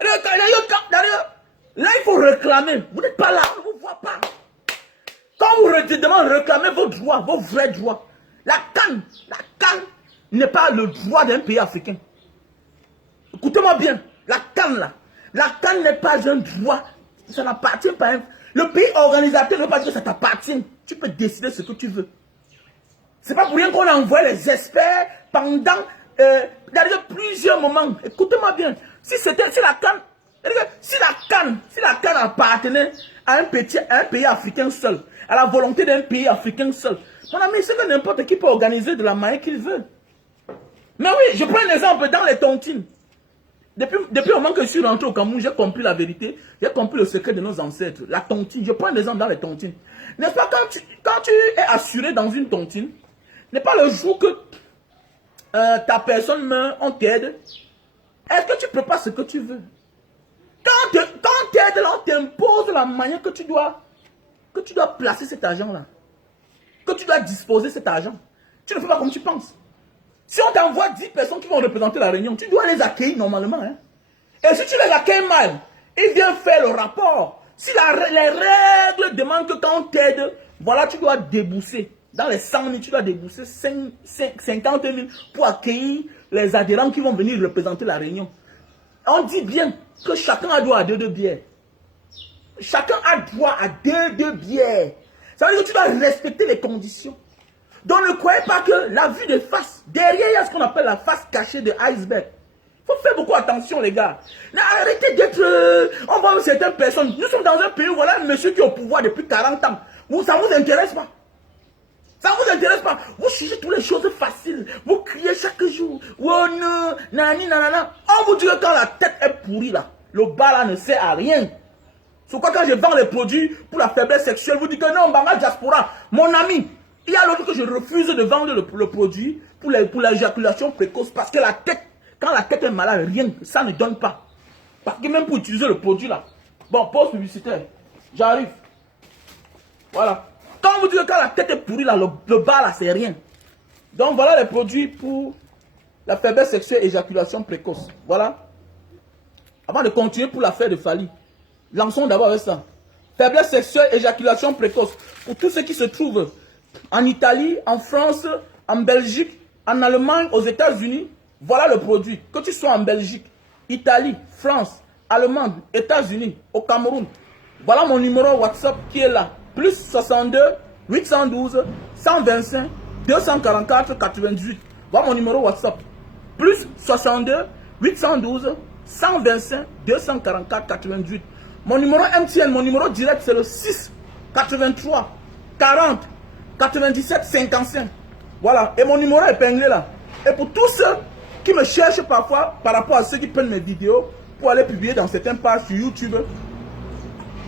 Là il faut réclamer. Vous n'êtes pas là, on ne vous voit pas. Quand vous demandez de réclamer vos droits, vos vrais droits, la canne n'est pas le droit d'un pays africain. Écoutez-moi bien, la canne n'est pas un droit, ça n'appartient pas. Le pays organisateur ne veut pas dire que ça t'appartient. Tu peux décider ce que tu veux. C'est pas pour rien qu'on a envoyé les experts pendant plusieurs moments. Écoutez-moi bien, si la canne appartenait à un pays africain seul, à la volonté d'un pays africain seul, mon ami, c'est que n'importe qui peut organiser de la manière qu'il veut. Mais oui, je prends un exemple dans les tontines. Depuis le moment que je suis rentré au Cameroun, j'ai compris la vérité, j'ai compris le secret de nos ancêtres. La tontine, je prends un exemple dans les tontines. N'est-ce pas, quand tu es assuré dans une tontine, n'est pas le jour que ta personne meurt, on t'aide. Est-ce que tu prépares ce que tu veux? Quand on t'aide, on t'impose la manière que tu dois placer cet argent-là. Que tu dois disposer cet argent. Tu ne fais pas comme tu penses. Si on t'envoie 10 personnes qui vont représenter la réunion, tu dois les accueillir normalement. Hein? Et si tu les accueilles mal, ils viennent faire le rapport. Si les règles demandent que quand on t'aide, voilà, tu dois débourser. Dans les 100 000, tu dois débourser 50 000 pour accueillir les adhérents qui vont venir représenter la réunion. On dit bien que chacun a droit à 2 bières. Chacun a droit à deux bières. Ça veut dire que tu dois respecter les conditions. Donc ne croyez pas que la vue de face, derrière il y a ce qu'on appelle la face cachée de l'iceberg. Il faut faire beaucoup attention les gars. Arrêtez d'être... on voit certaines personnes. Nous sommes dans un pays où voilà un monsieur qui est au pouvoir depuis 40 ans. Ça ne vous intéresse pas. Ça ne vous intéresse pas. Vous cherchez toutes les choses faciles. Vous criez chaque jour. Oh non, nani, nanana. On vous dit que quand la tête est pourrie là, le bas là ne sert à rien. C'est pourquoi quand je vends les produits pour la faiblesse sexuelle, vous dites que non, Mbanga Diaspora, mon ami, il y a l'autre que je refuse de vendre le produit pour l'éjaculation précoce parce que la tête, quand la tête est malade, rien, ça ne donne pas. Parce que même pour utiliser le produit là, bon, pause publicitaire, j'arrive. Voilà. Quand on vous dit que quand la tête est pourrie là, le bas là, c'est rien. Donc voilà les produits pour la faiblesse sexuelle, éjaculation précoce. Voilà. Avant de continuer pour l'affaire de Fally, lançons d'abord avec ça. Faiblesse sexuelle, éjaculation précoce. Pour tous ceux qui se trouvent en Italie, en France, en Belgique, en Allemagne, aux États-Unis, voilà le produit. Que tu sois en Belgique, Italie, France, Allemagne, États-Unis, au Cameroun. Voilà mon numéro WhatsApp qui est là. Plus 62 812 125 244 98. Voilà mon numéro WhatsApp. Plus 62 812 125 244 88. Mon numéro MTN, mon numéro direct, c'est le 6 83 40 97 55. Voilà. Et mon numéro épinglé là. Et pour tous ceux qui me cherchent parfois par rapport à ceux qui prennent mes vidéos pour aller publier dans certaines pages sur YouTube,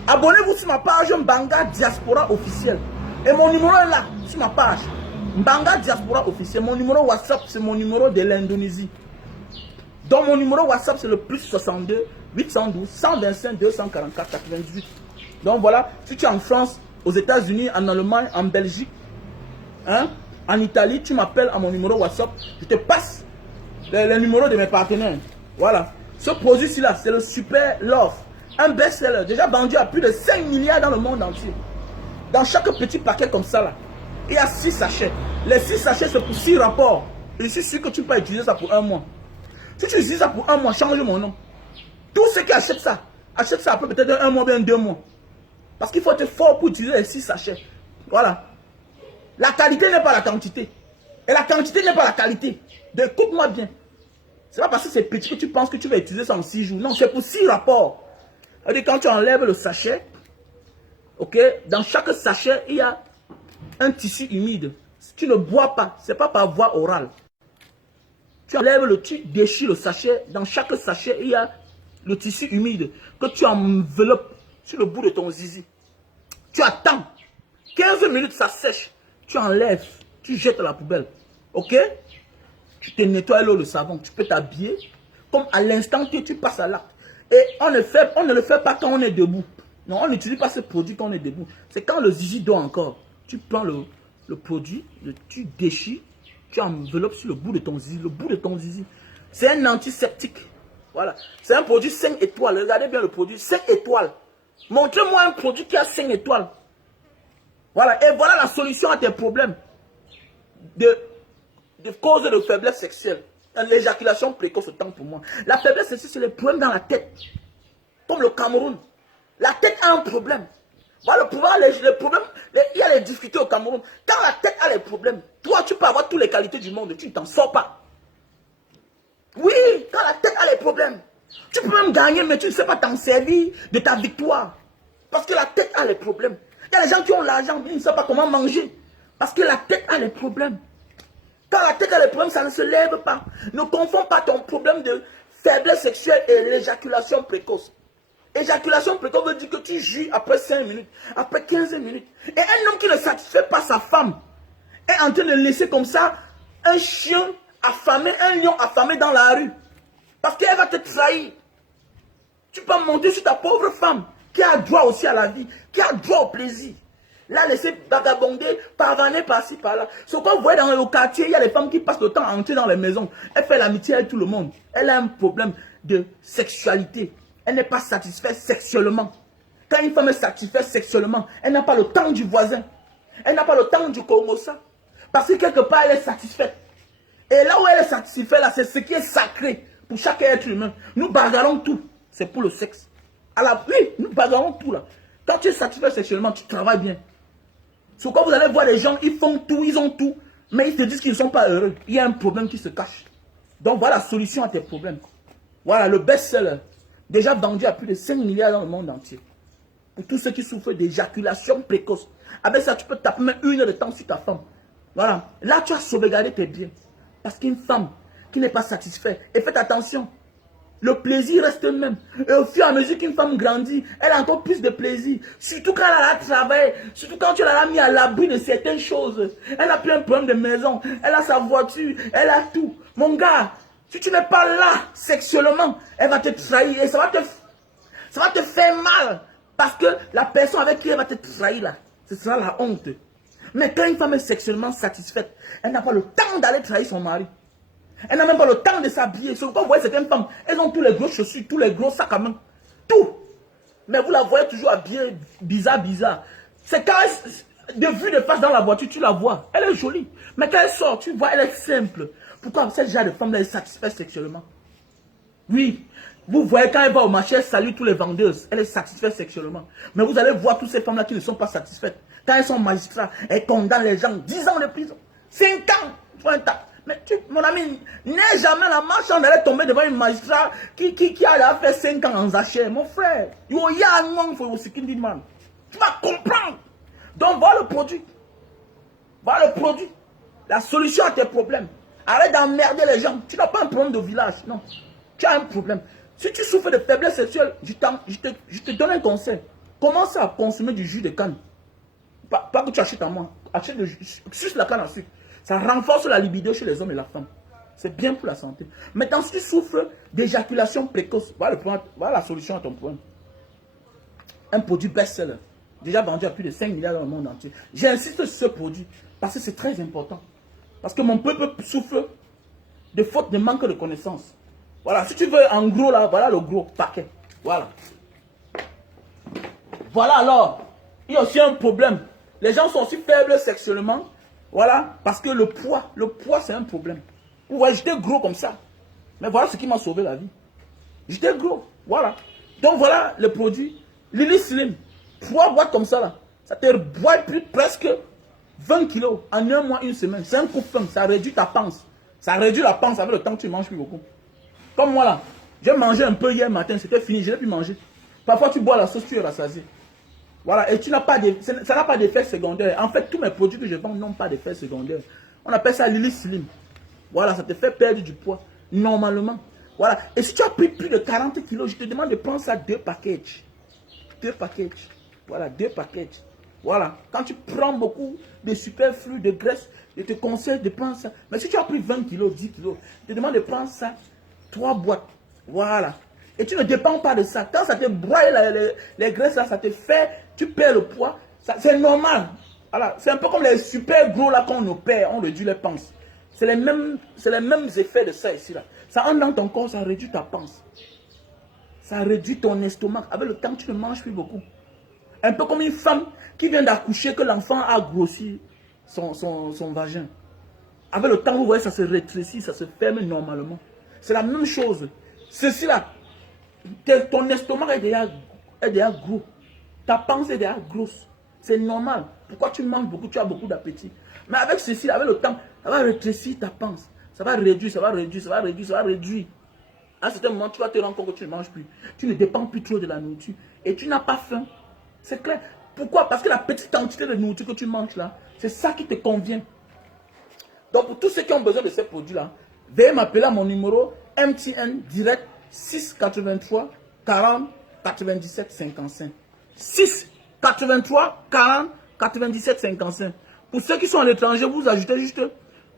abonnez-vous sur ma page Mbanga Diaspora officiel. Et mon numéro est là, sur ma page. Mbanga Diaspora officiel. Mon numéro WhatsApp, c'est mon numéro de l'Indonésie. Donc mon numéro WhatsApp, c'est le plus 62 812 125 244 98. Donc voilà, si tu es en France, aux États-Unis, en Allemagne, en Belgique, hein, en Italie, tu m'appelles à mon numéro WhatsApp. Je te passe le numéro de mes partenaires. Voilà. Ce produit-ci là, c'est le Super Love. Un best-seller, déjà vendu à plus de 5 milliards dans le monde entier. Dans chaque petit paquet comme ça là, il y a 6 sachets. Les 6 sachets, c'est pour 6 rapports. Et je suis sûr que tu peux utiliser ça pour un mois. Si tu utilises ça pour un mois, change mon nom. Tous ceux qui achètent ça après peut-être un mois, bien 2 mois. Parce qu'il faut être fort pour utiliser les 6 sachets. Voilà. La qualité n'est pas la quantité. Et la quantité n'est pas la qualité. Écoute-moi bien. C'est pas parce que c'est petit que tu penses que tu vas utiliser ça en 6 jours. Non, c'est pour 6 rapports. C'est-à-dire quand tu enlèves le sachet, ok, dans chaque sachet, il y a un tissu humide. Si tu ne bois pas, ce n'est pas par voie orale. Tu enlèves tu déchires le sachet. Dans chaque sachet, il y a le tissu humide que tu enveloppes sur le bout de ton zizi. Tu attends. 15 minutes, ça sèche. Tu enlèves. Tu jettes à la poubelle. Ok? Tu te nettoies l'eau, le savon. Tu peux t'habiller. Comme à l'instant que tu passes à l'acte. Et on ne le fait pas quand on est debout. Non, on n'utilise pas ce produit quand on est debout. C'est quand le zizi dort encore. Tu prends le produit, tu déchires. Tu enveloppes sur le bout de ton zizi. Le bout de ton zizi. C'est un antiseptique. Voilà. C'est un produit 5 étoiles. Regardez bien le produit. 5 étoiles. Montrez-moi un produit qui a 5 étoiles. Voilà. Et voilà la solution à tes problèmes de cause de faiblesse sexuelle. L'éjaculation précoce, autant pour moi. La faiblesse sexuelle, c'est les problèmes dans la tête. Comme le Cameroun. La tête a un problème. Voilà le problème. Il y a les difficultés au Cameroun. Quand la tête a les problèmes, toi, tu peux avoir toutes les qualités du monde, tu ne t'en sors pas. Oui, quand la tête a les problèmes, tu peux même gagner, mais tu ne sais pas t'en servir de ta victoire. Parce que la tête a les problèmes. Il y a des gens qui ont l'argent, mais ils ne savent pas comment manger. Parce que la tête a les problèmes. Quand la tête a les problèmes, ça ne se lève pas. Ne confonds pas ton problème de faiblesse sexuelle et l'éjaculation précoce. Éjaculation précoce veut dire que tu jouis après 5 minutes, après 15 minutes. Et un homme qui ne satisfait pas sa femme est en train de laisser comme ça un chien affamé, un lion affamé dans la rue. Parce qu'elle va te trahir. Tu peux monter sur ta pauvre femme qui a droit aussi à la vie, qui a droit au plaisir. Là, laisser vagabonder, pavaner par-ci, par-là. Ce qu'on voit dans le quartier, il y a des femmes qui passent le temps à entrer dans les maisons. Elle fait l'amitié avec tout le monde. Elle a un problème de sexualité. Elle n'est pas satisfaite sexuellement. Quand une femme est satisfaite sexuellement, elle n'a pas le temps du voisin. Elle n'a pas le temps du Congossa. Parce que quelque part, elle est satisfaite. Et là où elle est satisfaite, là, c'est ce qui est sacré pour chaque être humain. Nous bagarrons tout. C'est pour le sexe. Oui, nous bagarrons tout là. Quand tu es satisfait sexuellement, tu travailles bien. C'est quand vous allez voir les gens, ils font tout, ils ont tout, mais ils te disent qu'ils ne sont pas heureux. Il y a un problème qui se cache. Donc voilà la solution à tes problèmes. Voilà le best-seller. Déjà vendu à plus de 5 milliards dans le monde entier. Pour tous ceux qui souffrent d'éjaculation précoce. Avec ça, tu peux taper même 1 heure de temps sur ta femme. Voilà. Là, tu as sauvegardé tes biens. Parce qu'une femme qui n'est pas satisfaite, et faites attention, le plaisir reste le même. Et au fur et à mesure qu'une femme grandit, elle a encore plus de plaisir. Surtout quand elle a travaillé, surtout quand tu l'as mis à l'abri de certaines choses. Elle a plus un problème de maison, elle a sa voiture, elle a tout. Mon gars, si tu n'es pas là sexuellement, elle va te trahir et ça va te faire mal. Parce que la personne avec qui elle va te trahir là, ce sera la honte. Mais quand une femme est sexuellement satisfaite, elle n'a pas le temps d'aller trahir son mari. Elle n'a même pas le temps de s'habiller. Sur quoi vous voyez certaines femmes, elles ont tous les gros chaussures, tous les gros sacs à main. Tout. Mais vous la voyez toujours habillée bizarre. C'est quand elle, de vue de face dans la voiture, tu la vois. Elle est jolie. Mais quand elle sort, tu vois, elle est simple. Pourquoi cette genre de femme-là est satisfaite sexuellement? Oui. Vous voyez quand elle va au marché, elle salue tous les vendeuses. Elle est satisfaite sexuellement. Mais vous allez voir toutes ces femmes-là qui ne sont pas satisfaites. Quand elles sont magistrats, elles condamnent les gens 10 ans de prison. 5 ans. Pour un tas. Mais mon ami, n'aie jamais la marche d'aller tomber devant une magistrat qui a fait 5 ans en zachet. Mon frère, tu vas comprendre. Donc, voilà le produit. Voilà le produit. La solution à tes problèmes. Arrête d'emmerder les gens. Tu n'as pas un problème de village. Non. Tu as un problème. Si tu souffres de faiblesse sexuelle, je te donne un conseil. Commence à consommer du jus de canne. Pas que tu achètes à moi. Achète juste la canne à sucre. Ça renforce la libido chez les hommes et la femme. C'est bien pour la santé. Maintenant, si tu souffres d'éjaculation précoce, voilà la solution à ton problème. Un produit best-seller. Déjà vendu à plus de 5 milliards dans le monde entier. J'insiste sur ce produit parce que c'est très important. Parce que mon peuple souffre de faute de manque de connaissances. Voilà, si tu veux en gros là, voilà le gros paquet. Voilà. Voilà alors, il y a aussi un problème. Les gens sont aussi faibles sexuellement. Voilà, parce que le poids c'est un problème. Vous voyez, j'étais gros comme ça. Mais voilà ce qui m'a sauvé la vie. J'étais gros, voilà. Donc voilà le produit. Lily Slim, 3 boîtes comme ça là. Ça te boit plus presque 20 kilos en 1 mois, 1 semaine. C'est un coup de femme, ça réduit ta panse. Ça réduit la panse avec le temps que tu manges plus beaucoup. Comme moi là, j'ai mangé un peu hier matin, c'était fini, je n'ai plus mangé. Parfois tu bois la sauce, tu es rassasié. Voilà, et ça n'a pas d'effet secondaire. En fait, tous mes produits que je vends n'ont pas d'effet secondaire. On appelle ça Lily Slim. Voilà, ça te fait perdre du poids, normalement. Voilà, et si tu as pris plus de 40 kilos, je te demande de prendre ça 2 packages. 2 packages. Voilà, 2 packages. Voilà, quand tu prends beaucoup de superflu, de graisse, je te conseille de prendre ça. Mais si tu as pris 20 kilos, 10 kilos, je te demande de prendre ça 3 boîtes. Voilà. Et tu ne dépends pas de ça. Quand ça te broie les graisses, là, ça te fait, tu perds le poids. C'est normal. Voilà. C'est un peu comme les super gros là qu'on opère, on réduit les panses. C'est les mêmes effets de ça ici. Là. Ça entre dans ton corps, ça réduit ta panse. Ça réduit ton estomac. Avec le temps, tu ne manges plus beaucoup. Un peu comme une femme qui vient d'accoucher, que l'enfant a grossi son vagin. Avec le temps, vous voyez, ça se rétrécit, ça se ferme normalement. C'est la même chose. Ceci là, ton estomac est déjà gros. Ta panse est déjà grosse. C'est normal. Pourquoi tu manges beaucoup, tu as beaucoup d'appétit. Mais avec ceci, avec le temps, ça va rétrécir ta panse. Ça va réduire, ça va réduire, ça va réduire, ça va réduire. À un certain moment, tu vas te rendre compte que tu ne manges plus. Tu ne dépends plus trop de la nourriture. Et tu n'as pas faim. C'est clair. Pourquoi? Parce que la petite quantité de nourriture que tu manges là, c'est ça qui te convient. Donc pour tous ceux qui ont besoin de ces produits-là, veuillez m'appeler à mon numéro MTN direct 6 83 40 97 55. 6 83 40 97 55. Pour ceux qui sont à l'étranger, vous ajoutez juste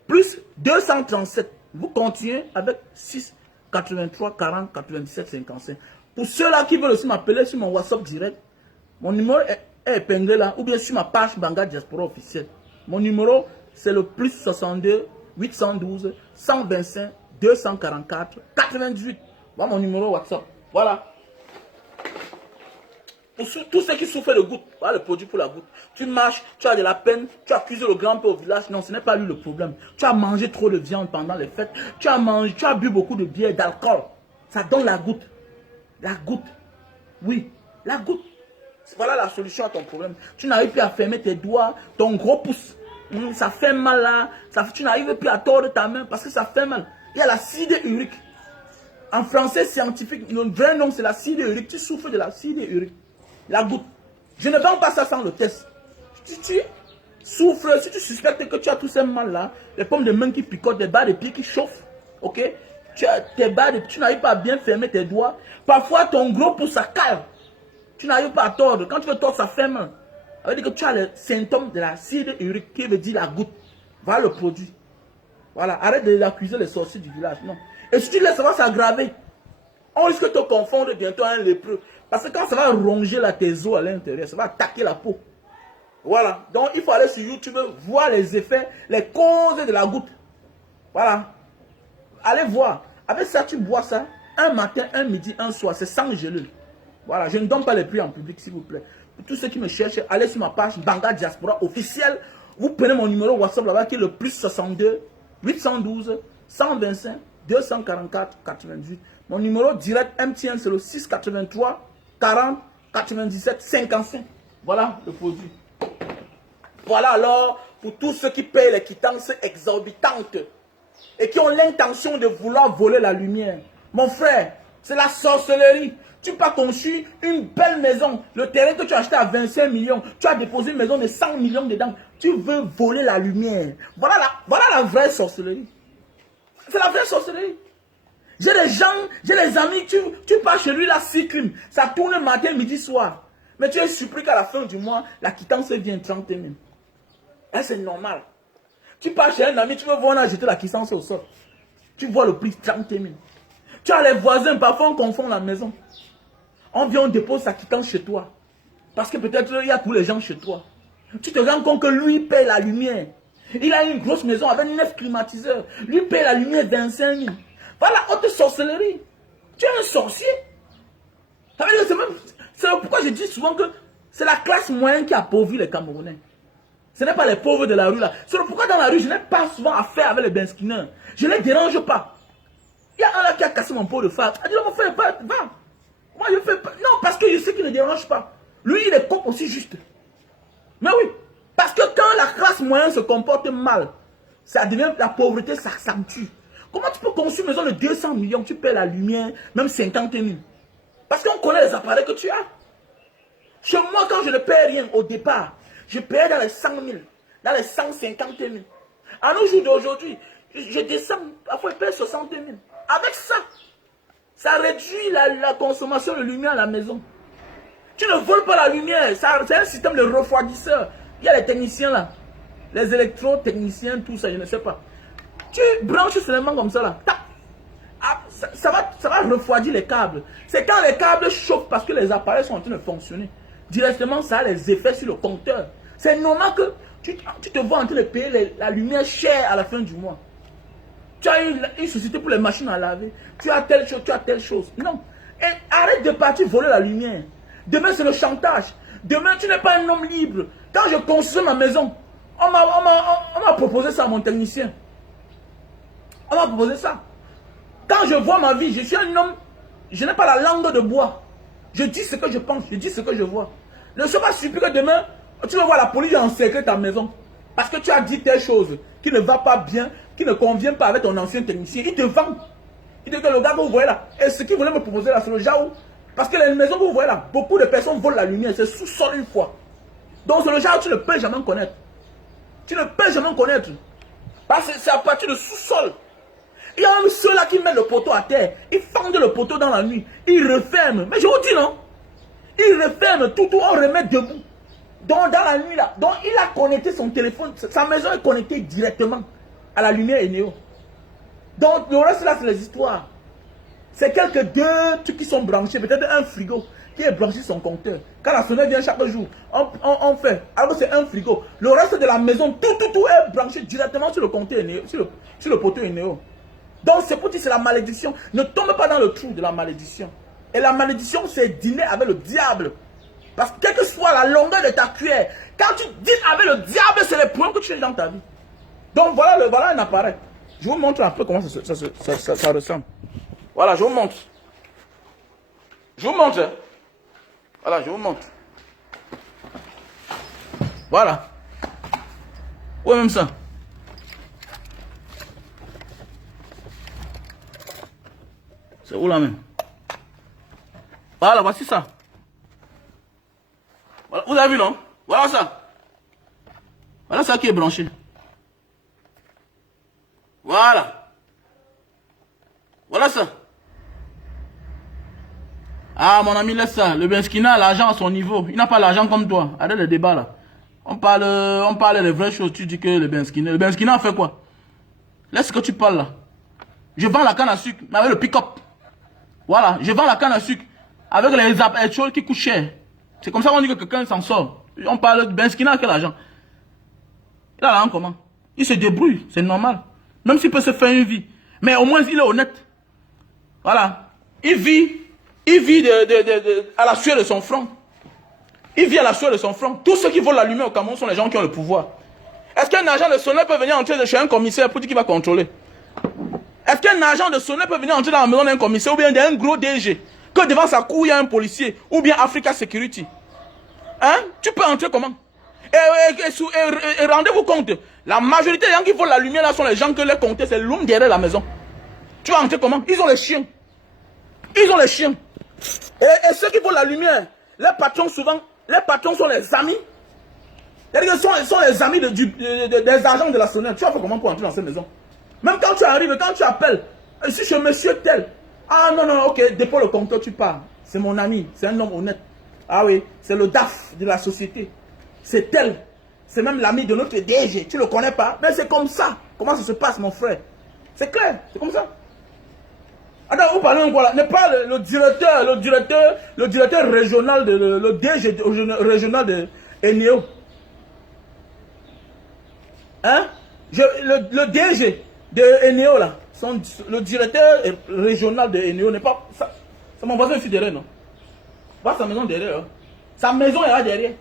plus 237. Vous continuez avec 6 83 40 97 55. Pour ceux-là qui veulent aussi m'appeler sur mon WhatsApp direct, mon numéro est épinglé là, ou bien sur ma page Banga Diaspora officielle. Mon numéro, c'est le plus 62 812 125 244 98. Voilà mon numéro WhatsApp. Voilà. Pour tous ceux qui souffrent de goutte, voilà le produit pour la goutte. Tu marches, tu as de la peine, tu accuses le grand-père au village. Non, ce n'est pas lui le problème. Tu as mangé trop de viande pendant les fêtes. Tu as bu beaucoup de bière, d'alcool. Ça donne la goutte. La goutte. Oui, la goutte. Voilà la solution à ton problème. Tu n'arrives plus à fermer tes doigts, ton gros pouce. Ça fait mal là. Tu n'arrives plus à tordre ta main parce que ça fait mal. Il y a l'acide urique. En français scientifique, le vrai nom c'est l'acide urique. Tu souffres de l'acide urique. La goutte. Je ne vends pas ça sans le test. Tu souffres, si tu suspectes que tu as tous ces mal là, les pommes de main qui picotent, des bas de pied qui chauffent, ok? Tu n'arrives pas à bien fermer tes doigts. Parfois ton gros pouce ça cale. Tu n'arrives pas à tordre. Quand tu veux tordre, ça fait mal. Ça veut dire que tu as les symptômes de l'acide urique qui veut dire la goutte. Voilà le produit. Voilà, arrête d'accuser les sorciers du village. Non. Et si tu laisses, ça va s'aggraver. On risque de te confondre bientôt à un lépreux. Parce que quand ça va ronger tes os à l'intérieur, ça va attaquer la peau. Voilà. Donc il faut aller sur YouTube, voir les effets, les causes de la goutte. Voilà. Allez voir. Avec ça, tu bois ça. Un matin, un midi, un soir. C'est sans gelule. Voilà. Je ne donne pas les prix en public, s'il vous plaît. Pour tous ceux qui me cherchent, allez sur ma page Banga Diaspora officielle. Vous prenez mon numéro WhatsApp là-bas qui est le plus 62 812 125 244 98. Mon numéro direct MTN c'est le 683 40 97 55. Voilà le produit. Voilà alors pour tous ceux qui payent les quittances exorbitantes et qui ont l'intention de vouloir voler la lumière. Mon frère, c'est la sorcellerie. Tu peux construire une belle maison. Le terrain que tu as acheté à 25 millions, tu as déposé une maison de 100 millions dedans. Tu veux voler la lumière. Voilà la vraie sorcellerie. C'est la vraie sorcellerie. J'ai des gens, j'ai des amis, tu pars chez lui, là, 6 crimes. Ça tourne matin, midi, soir. Mais tu es surpris qu'à la fin du mois, la quittance vient 30 000. Et c'est normal. Tu pars chez un ami, tu veux voir, on a jeté la quittance au sol. Tu vois le prix 30 000. Tu as les voisins, parfois on confond la maison. On vient, on dépose sa quittance chez toi. Parce que peut-être il y a tous les gens chez toi. Tu te rends compte que lui paye la lumière. Il a une grosse maison avec 9 climatiseurs. Lui paye la lumière 25 000. Voilà, haute sorcellerie. Tu es un sorcier. C'est pourquoi je dis souvent que c'est la classe moyenne qui appauvrit les Camerounais. Ce n'est pas les pauvres de la rue là. C'est pourquoi dans la rue, je n'ai pas souvent affaire avec les benskinaires. Je ne les dérange pas. Il y a un là qui a cassé mon pot de phare. Il a dit, mon frère, va. Moi, je fais pas. Non, parce que je sais qu'il ne dérange pas. Lui, il est con aussi juste. Mais oui. Parce que quand la classe moyenne se comporte mal, ça devient la pauvreté, ça s'accentue. Comment tu peux construire une maison de 200 millions, tu paies la lumière, même 50 000? Parce qu'on connaît les appareils que tu as. Chez moi, quand je ne paie rien au départ, je paie dans les 100 000, dans les 150 000. À nos jours d'aujourd'hui, je descends, parfois je paie 60 000. Avec ça, ça réduit la consommation de lumière à la maison. Tu ne voles pas la lumière, c'est un système de refroidisseur. Il y a les techniciens là, les électro-techniciens, tout ça, je ne sais pas. Tu branches seulement comme ça là, tac. Ça va refroidir les câbles. C'est quand les câbles chauffent parce que les appareils sont en train de fonctionner. Directement, ça a les effets sur le compteur. C'est normal que tu te vois en train de payer la lumière chère à la fin du mois. Tu as une société pour les machines à laver. Tu as telle chose, tu as telle chose. Non. Et arrête de partir voler la lumière. Demain, c'est le chantage. Demain, tu n'es pas un homme libre. Quand je construis ma maison, on m'a proposé ça à mon technicien. On m'a proposé ça. Quand je vois ma vie, je suis un homme, je n'ai pas la langue de bois. Je dis ce que je pense, je dis ce que je vois. Ne sois pas surpris que demain, tu vas voir la police encercler ta maison. Parce que tu as dit telle chose qui ne va pas bien, qui ne convient pas avec ton ancien technicien. Il te vend. Il te dit que le gars que vous voyez là, et ce qu'il voulait me proposer là, c'est le Jao. Parce que les maisons que vous voyez là, beaucoup de personnes volent la lumière, c'est sous-sol une fois. Donc c'est le Jao, tu ne peux jamais connaître. Tu ne peux jamais connaître. Parce que c'est à partir de sous-sol. Il y a même ceux-là qui mettent le poteau à terre. Ils fendent le poteau dans la nuit. Ils referment. Mais je vous dis non. Ils referment tout, on remet debout. Donc dans la nuit là. Donc il a connecté son téléphone. Sa maison est connectée directement à la lumière Eneo. Donc le reste là c'est les histoires. C'est quelques deux trucs qui sont branchés. Peut-être un frigo qui est branché sur son compteur. Quand la sonnette vient chaque jour, on fait. Alors c'est un frigo. Le reste de la maison, tout est branché directement sur le compteur Eneo, sur le poteau Eneo. Donc c'est pour dire c'est la malédiction. Ne tombe pas dans le trou de la malédiction. Et la malédiction c'est dîner avec le diable. Parce que quelle que soit la longueur de ta cuillère, quand tu dînes avec le diable, c'est les points que tu changes dans ta vie. Donc voilà un appareil. Je vous montre un peu comment ça ressemble. Voilà, je vous montre. Je vous montre. Voilà, je vous montre. Voilà. Ouais, même ça. C'est où là même? Voilà, voici ça. Voilà, vous avez vu, non? Voilà ça. Voilà ça qui est branché. Voilà. Voilà ça. Ah, mon ami, laisse ça. Le Benskina a l'argent à son niveau. Il n'a pas l'argent comme toi. Arrête le débat là. On parle des vraies choses. Tu dis que le Benskina a fait quoi? Laisse ce que tu parles là. Je vends la canne à sucre, mais avec le pick-up. Voilà, je vends la canne à sucre avec les choses qui coûtent cher. C'est comme ça qu'on dit que quelqu'un s'en sort. On parle de Benskina a quel argent? Il a l'argent comment? Il se débrouille, c'est normal. Même s'il peut se faire une vie. Mais au moins, il est honnête. Voilà. Il vit à la sueur de son front. Il vit à la sueur de son front. Tous ceux qui volent la lumière au Cameroun sont les gens qui ont le pouvoir. Est-ce qu'un agent de Sonel peut venir entrer chez un commissaire pour dire qu'il va contrôler? Est-ce qu'un agent de Sonel peut venir entrer dans la maison d'un commissaire ou bien d'un gros DG que devant sa cour il y a un policier ou bien Africa Security? Hein? Tu peux entrer comment? Et rendez-vous compte, la majorité des gens qui volent la lumière là sont les gens que les compter, c'est l'homme derrière la maison. Tu vas entrer comment? Ils ont les chiens. Ils ont les chiens. Et ceux qui volent la lumière, les patrons souvent, les patrons sont les amis. Ils sont les amis des agents de la Sonel. Tu vas faire comment pour entrer dans cette maison? Même quand tu arrives, quand tu appelles, je suis chez monsieur tel. Ah non, non, ok, dépôt le compteur, tu pars. C'est mon ami, c'est un homme honnête. Ah oui, c'est le DAF de la société. C'est tel. C'est même l'ami de notre DG. Tu ne le connais pas, mais c'est comme ça. Comment ça se passe, mon frère? C'est clair, c'est comme ça. Attends, vous parlez encore là. N'est pas le directeur régional, le DG régional de Eneo. Hein? Le DG de Eneo là, le directeur régional de Eneo n'est pas... C'est mon voisin ici derrière, non? Voir sa maison derrière. Hein? Sa maison est là derrière.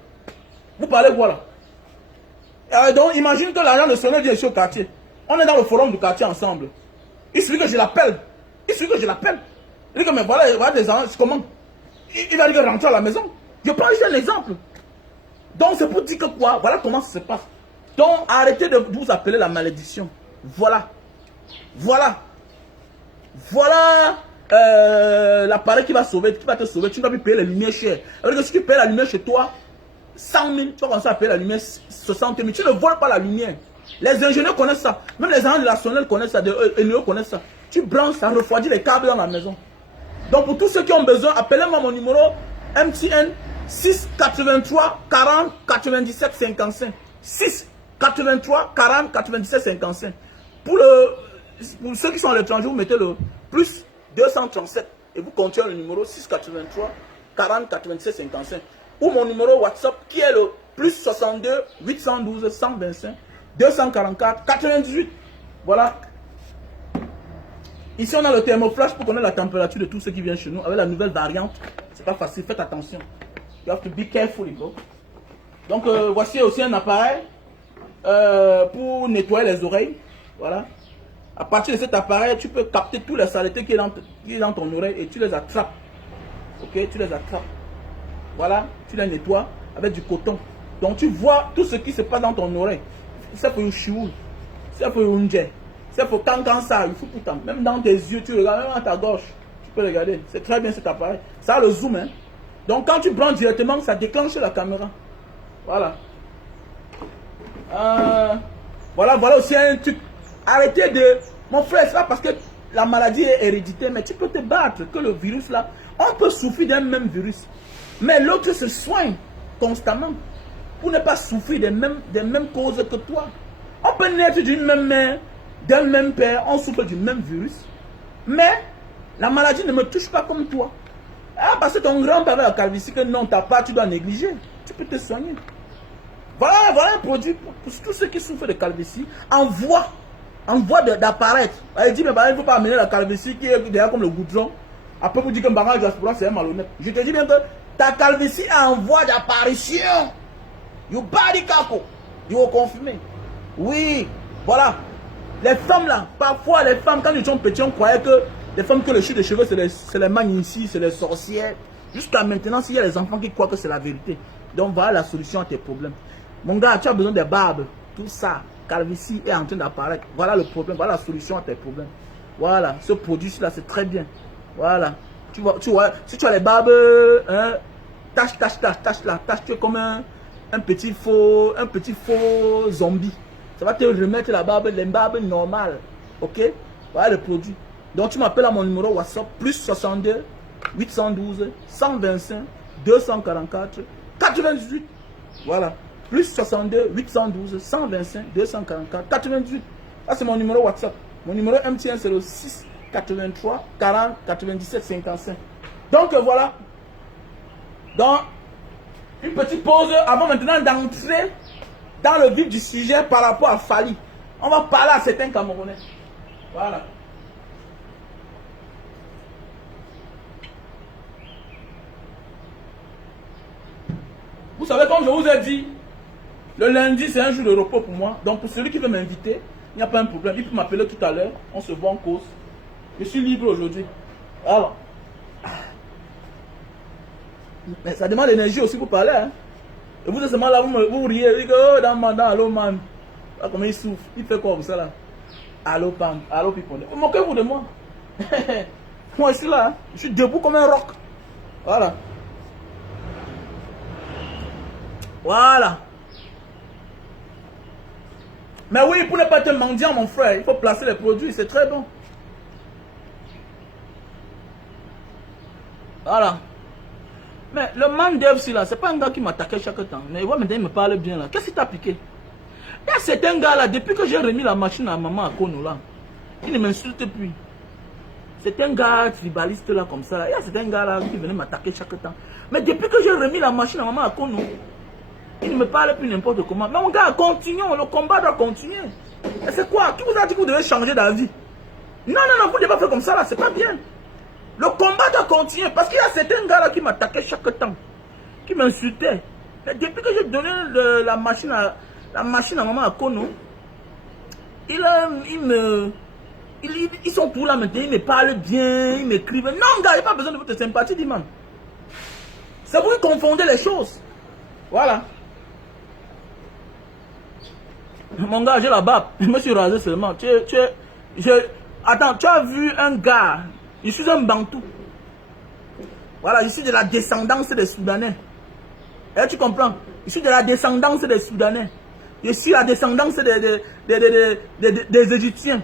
Vous parlez quoi là? Donc imagine que l'agent de Sonel vient ici au quartier. On est dans le forum du quartier ensemble. Il suffit que je l'appelle. Il suffit que je l'appelle. Il dit que mais voilà des gens, comment? Il va dire rentrer à la maison. Je prends juste un exemple. Donc c'est pour dire que quoi? Voilà comment ça se passe. Donc arrêtez de vous appeler la malédiction. Voilà. Voilà. Voilà l'appareil qui va te sauver. Tu ne vas plus payer les lumières chères. Alors que si tu payes la lumière chez toi, 100 000, tu vas commencer à payer la lumière 60 000. Tu ne voles pas la lumière. Les ingénieurs connaissent ça. Même les agents de la Sonel connaissent ça. Les connaissent ça. Tu branches, ça refroidit les câbles dans la maison. Donc pour tous ceux qui ont besoin, appelez-moi mon numéro MTN 6 83 40 97 55. 6 83 40 97 55. Pour ceux qui sont à l'étranger, vous mettez le plus 237 et vous comptez le numéro 6 83 40 97 55. Ou mon numéro WhatsApp qui est le plus 62 812 125 244 98. Voilà. Ici on a le thermoflash pour connaître la température de tous ceux qui viennent chez nous avec la nouvelle variante. C'est pas facile, faites attention. You have to be careful, bro. Donc voici aussi un appareil pour nettoyer les oreilles. Voilà. À partir de cet appareil, tu peux capter toutes les saletés qui est dans ton oreille et tu les attrapes. Ok, tu les attrapes. Voilà, tu les nettoies avec du coton. Donc tu vois tout ce qui se passe dans ton oreille. C'est pour une chioule, c'est pour une jet, c'est pour quand ça, il faut tout le temps. Même dans tes yeux, tu regardes, même dans ta gorge, tu peux regarder. C'est très bien cet appareil. Ça a le zoom. Hein. Donc quand tu branches directement, ça déclenche la caméra. Voilà. Voilà aussi un truc. Arrêtez de... Mon frère, c'est pas parce que la maladie est héréditaire, mais tu peux te battre que le virus là, on peut souffrir d'un même virus. Mais l'autre se soigne constamment pour ne pas souffrir des mêmes causes que toi. On peut naître d'une même mère, d'un même père, on souffre du même virus. Mais la maladie ne me touche pas comme toi. Ah, parce que ton grand-père a la calvitie, que non, t'as pas, tu dois négliger. Tu peux te soigner. Voilà un produit pour tous ceux qui souffrent de calvitie. Envoie d'apparaître. Il dit, mais il ne faut pas amener la calvitie qui est derrière comme le goudron. Après, vous dites que Mbanga Diaspora, c'est un malhonnête. Je te dis bien que ta calvitie a en voie d'apparition. You body kako. You will confirmer. Oui, voilà. Les femmes là, parfois les femmes, quand ils sont petits, on croyait que les femmes que le chute de cheveux, c'est les magnéties, c'est les sorcières. Jusqu'à maintenant, s'il y a les enfants qui croient que c'est la vérité. Donc voilà la solution à tes problèmes. Mon gars, tu as besoin de barbes. Tout ça, calvitie est en train d'apparaître. Voilà le problème, voilà la solution à tes problèmes. Voilà, ce produit-là, c'est très bien. Voilà. Tu vois, si tu as les barbes, hein, tâche, tu es comme un petit faux zombie. Ça va te remettre la barbe, les barbes normales. Ok? Voilà le produit. Donc tu m'appelles à mon numéro WhatsApp, plus 62 812 125 244 98. Voilà. Plus 62 812 125 244 98. Ça c'est mon numéro WhatsApp. Mon numéro MTN c'est le 6 83 40 97 55. Donc voilà. Donc une petite pause avant maintenant d'entrer dans le vif du sujet par rapport à Fally. On va parler à certains Camerounais. Voilà. Vous savez, comme je vous ai dit, le lundi c'est un jour de repos pour moi. Donc pour celui qui veut m'inviter, il n'y a pas un problème. Il peut m'appeler tout à l'heure. On se voit en cause. Je suis libre aujourd'hui. Alors. Mais ça demande l'énergie aussi pour parler. Hein. Et vous êtes seulement là, vous riez. Vous dites, oh, dans allô, man. Là, comment il souffle. Il fait quoi, vous ça là? Allô, Pam. Allô, Pipone. Vous moquez-vous de moi. Moi, je suis là. Hein. Je suis debout comme un roc. Voilà. Voilà. Mais oui, pour ne pas être mendiant, mon frère, il faut placer les produits. C'est très bon. Voilà. Mais le man d'FC là, c'est pas un gars qui m'attaquait chaque temps. Mais maintenant il me parle bien là. Qu'est-ce qui t'a piqué? Il y a certains gars là, depuis que j'ai remis la machine à maman à Kono là, il ne m'insulte plus. C'est un gars tribaliste là comme ça. Il y a certains gars là qui venaient m'attaquer chaque temps. Mais depuis que j'ai remis la machine à maman à Kono, il ne me parle plus n'importe comment. Mais mon gars, continuons, le combat doit continuer. Et c'est quoi? Qui vous a dit que vous devez changer d'avis? Non, non, non, vous ne devez pas faire comme ça là, c'est pas bien. Le combat doit continuer parce qu'il y a certains gars là qui m'attaquaient chaque temps, qui m'insultaient. Depuis que j'ai donné la machine à maman à Kono, ils sont tous là maintenant, ils me parlent bien, ils m'écrivent. Non gars, il n'y a pas besoin de votre sympathie, dis man. C'est vous qui confondez les choses. Voilà. Mon gars, j'ai la barbe. Je me suis rasé seulement. Attends, tu as vu un gars. Je suis un Bantou. Voilà, je suis de la descendance des Soudanais. Et tu comprends? Je suis de la descendance des Soudanais. Je suis la descendance des Égyptiens.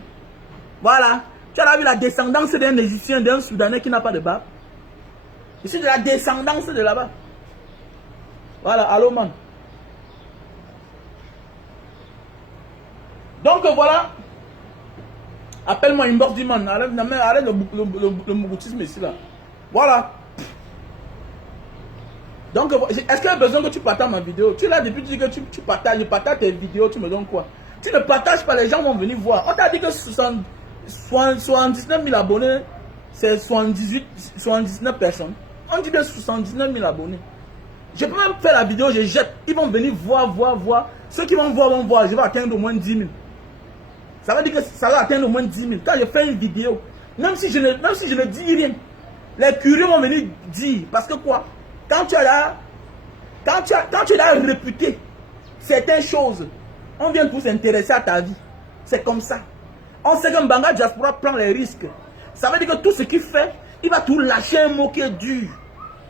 Voilà. Tu as vu la descendance d'un Égyptien, d'un Soudanais qui n'a pas de barbe. Je suis de la descendance de là-bas. Voilà, allô man. Donc voilà. Appelle-moi inbox du man. Arrête le mouroutisme ici là. Voilà. Donc, est-ce qu'il y a besoin que tu partages ma vidéo? Tu es là depuis que tu dis que tu partages tes vidéos, tu me donnes quoi? Tu ne partages pas, les gens vont venir voir. On t'a dit que 79 000 abonnés, c'est 79 personnes. On dit que 79 000 abonnés. Je peux même faire la vidéo, je jette. Ils vont venir voir. Ceux qui vont voir. Je vais atteindre au moins 10 000. Ça veut dire que ça va atteindre au moins 10 000. Quand je fais une vidéo, même si je ne dis rien, les curieux vont venir dire. Parce que quoi? Quand tu as réputé certaines choses, on vient tous s'intéresser à ta vie. C'est comme ça. On sait que Mbanga Diaspora prend les risques. Ça veut dire que tout ce qu'il fait, il va tout lâcher un mot qui est dur.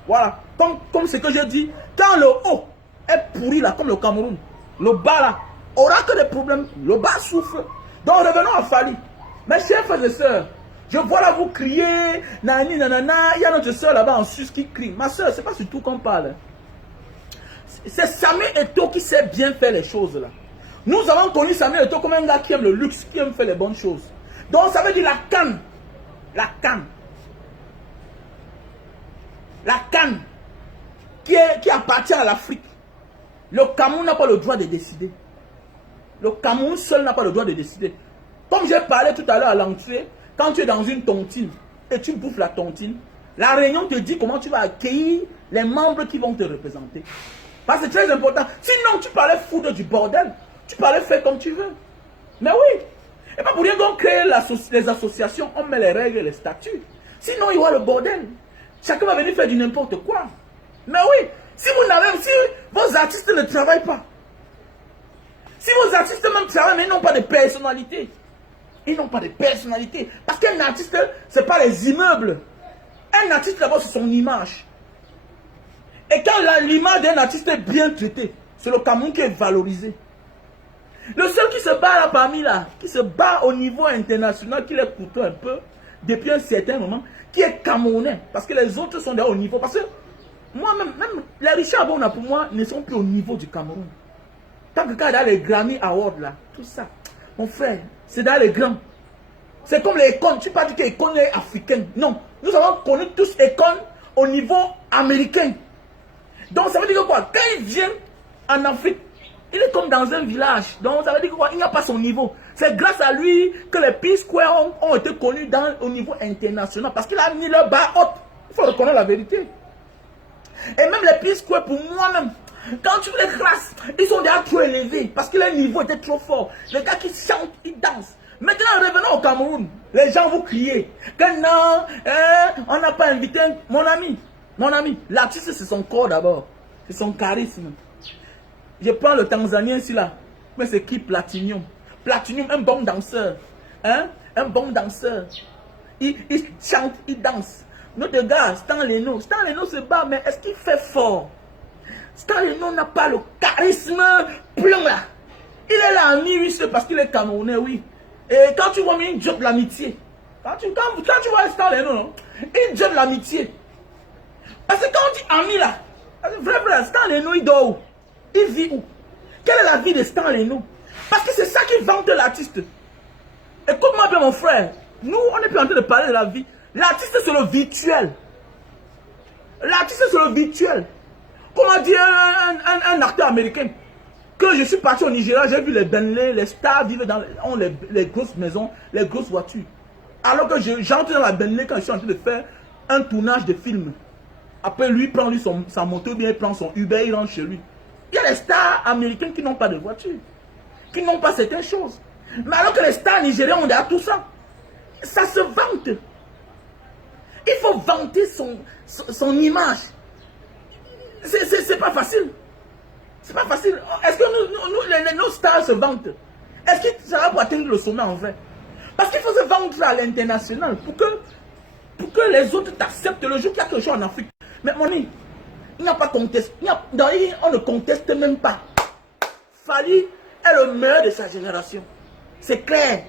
Voilà. Comme ce que j'ai dit, quand le haut est pourri là, comme le Cameroun, le bas là, aura que des problèmes. Le bas souffre. Donc revenons à Fally. Mes chers frères et sœurs, je vois là vous crier, nani nanana, il y a notre soeur là-bas en Suisse qui crie. Ma soeur, c'est pas sur tout qu'on parle. C'est Samuel Eto'o qui sait bien faire les choses là. Nous avons connu Samuel Eto'o comme un gars qui aime le luxe, qui aime faire les bonnes choses. Donc ça veut dire la canne qui appartient à l'Afrique. Le Cameroun n'a pas le droit de décider. Le Cameroun seul n'a pas le droit de décider. Comme j'ai parlé tout à l'heure à l'entrée, quand tu es dans une tontine et tu bouffes la tontine, la réunion te dit comment tu vas accueillir les membres qui vont te représenter. Parce que c'est très important. Sinon, tu parlais foutre du bordel. Tu parlais faire comme tu veux. Mais oui. Et pas pour rien qu'on crée les associations, on met les règles et les statuts. Sinon, il y aura le bordel. Chacun va venir faire du n'importe quoi. Mais oui. Si vos artistes ne travaillent pas, Si vos artistes même travaillent, mais ils n'ont pas de personnalité. Ils n'ont pas de personnalité. Parce qu'un artiste, ce n'est pas les immeubles. Un artiste, d'abord, c'est son image. Et quand l'image d'un artiste est bien traitée, c'est le Cameroun qui est valorisé. Le seul qui se bat là parmi là, qui se bat au niveau international, qui les coûte un peu, depuis un certain moment, qui est camerounais. Parce que les autres sont déjà au niveau. Parce que moi-même, même les Richard Bona pour moi ne sont plus au niveau du Cameroun. Tant que quand il y a les Grammy Awards là, tout ça, mon frère, c'est dans les grands. C'est comme les icônes. Tu ne peux pas dire que l'icône est africaine. Non. Nous avons connu tous icônes au niveau américain. Donc ça veut dire que quoi? Quand il vient en Afrique, il est comme dans un village. Donc ça veut dire que quoi? Il n'a pas son niveau. C'est grâce à lui que les P-Square ont été connus au niveau international. Parce qu'il a mis leur barre haute. Il faut reconnaître la vérité. Et même les P-Square, pour moi-même, quand tu les classes, ils sont déjà trop élevés. Parce que leur niveau était trop fort. Les gars qui chantent, ils dansent. Maintenant, revenons au Cameroun. Les gens vous criez que non, on n'a pas invité mon ami, l'artiste c'est son corps d'abord. C'est son charisme. Je prends le Tanzanien ici là. Mais c'est qui Platinium? Platinium, un bon danseur. Hein? Un bon danseur. Il chante, il danse. Notre gars, Stan Leno se bat, mais est-ce qu'il fait fort? Stan Leno n'a pas le charisme plein là. Il est là en mi-8 parce qu'il est Camerounais, oui. Et quand tu vois, il joue l'amitié. Quand tu vois Stan Leno, non? Il joue l'amitié. Parce que quand on dit ami là, vrai, Stan Leno, il dort où? Il vit où? Quelle est la vie de Stan Leno? Parce que c'est ça qui vante l'artiste. Écoute-moi bien mon frère. Nous, on n'est plus en train de parler de la vie. L'artiste c'est le virtuel. L'artiste c'est le virtuel. Comment dire un acteur américain? Que je suis parti au Nigeria, j'ai vu les Bentley, les stars vivre dans les grosses maisons, les grosses voitures. Alors que j'entre dans la Bentley quand je suis en train de faire un tournage de film. Après, lui prend sa moto, bien il prend son Uber, il rentre chez lui. Il y a les stars américains qui n'ont pas de voiture, qui n'ont pas certaines choses. Mais alors que les stars nigériens ont déjà tout ça. Ça se vante. Il faut vanter son image. C'est pas facile. C'est pas facile. Est-ce que nos stars se vantent? Est-ce que ça va pour atteindre le sommet en vrai? Parce qu'il faut se vendre à l'international pour que les autres t'acceptent le jour qu'il y a quelque chose en Afrique. Mais mon ami, il n'y a pas de conteste. On ne conteste même pas. Fally est le meilleur de sa génération. C'est clair.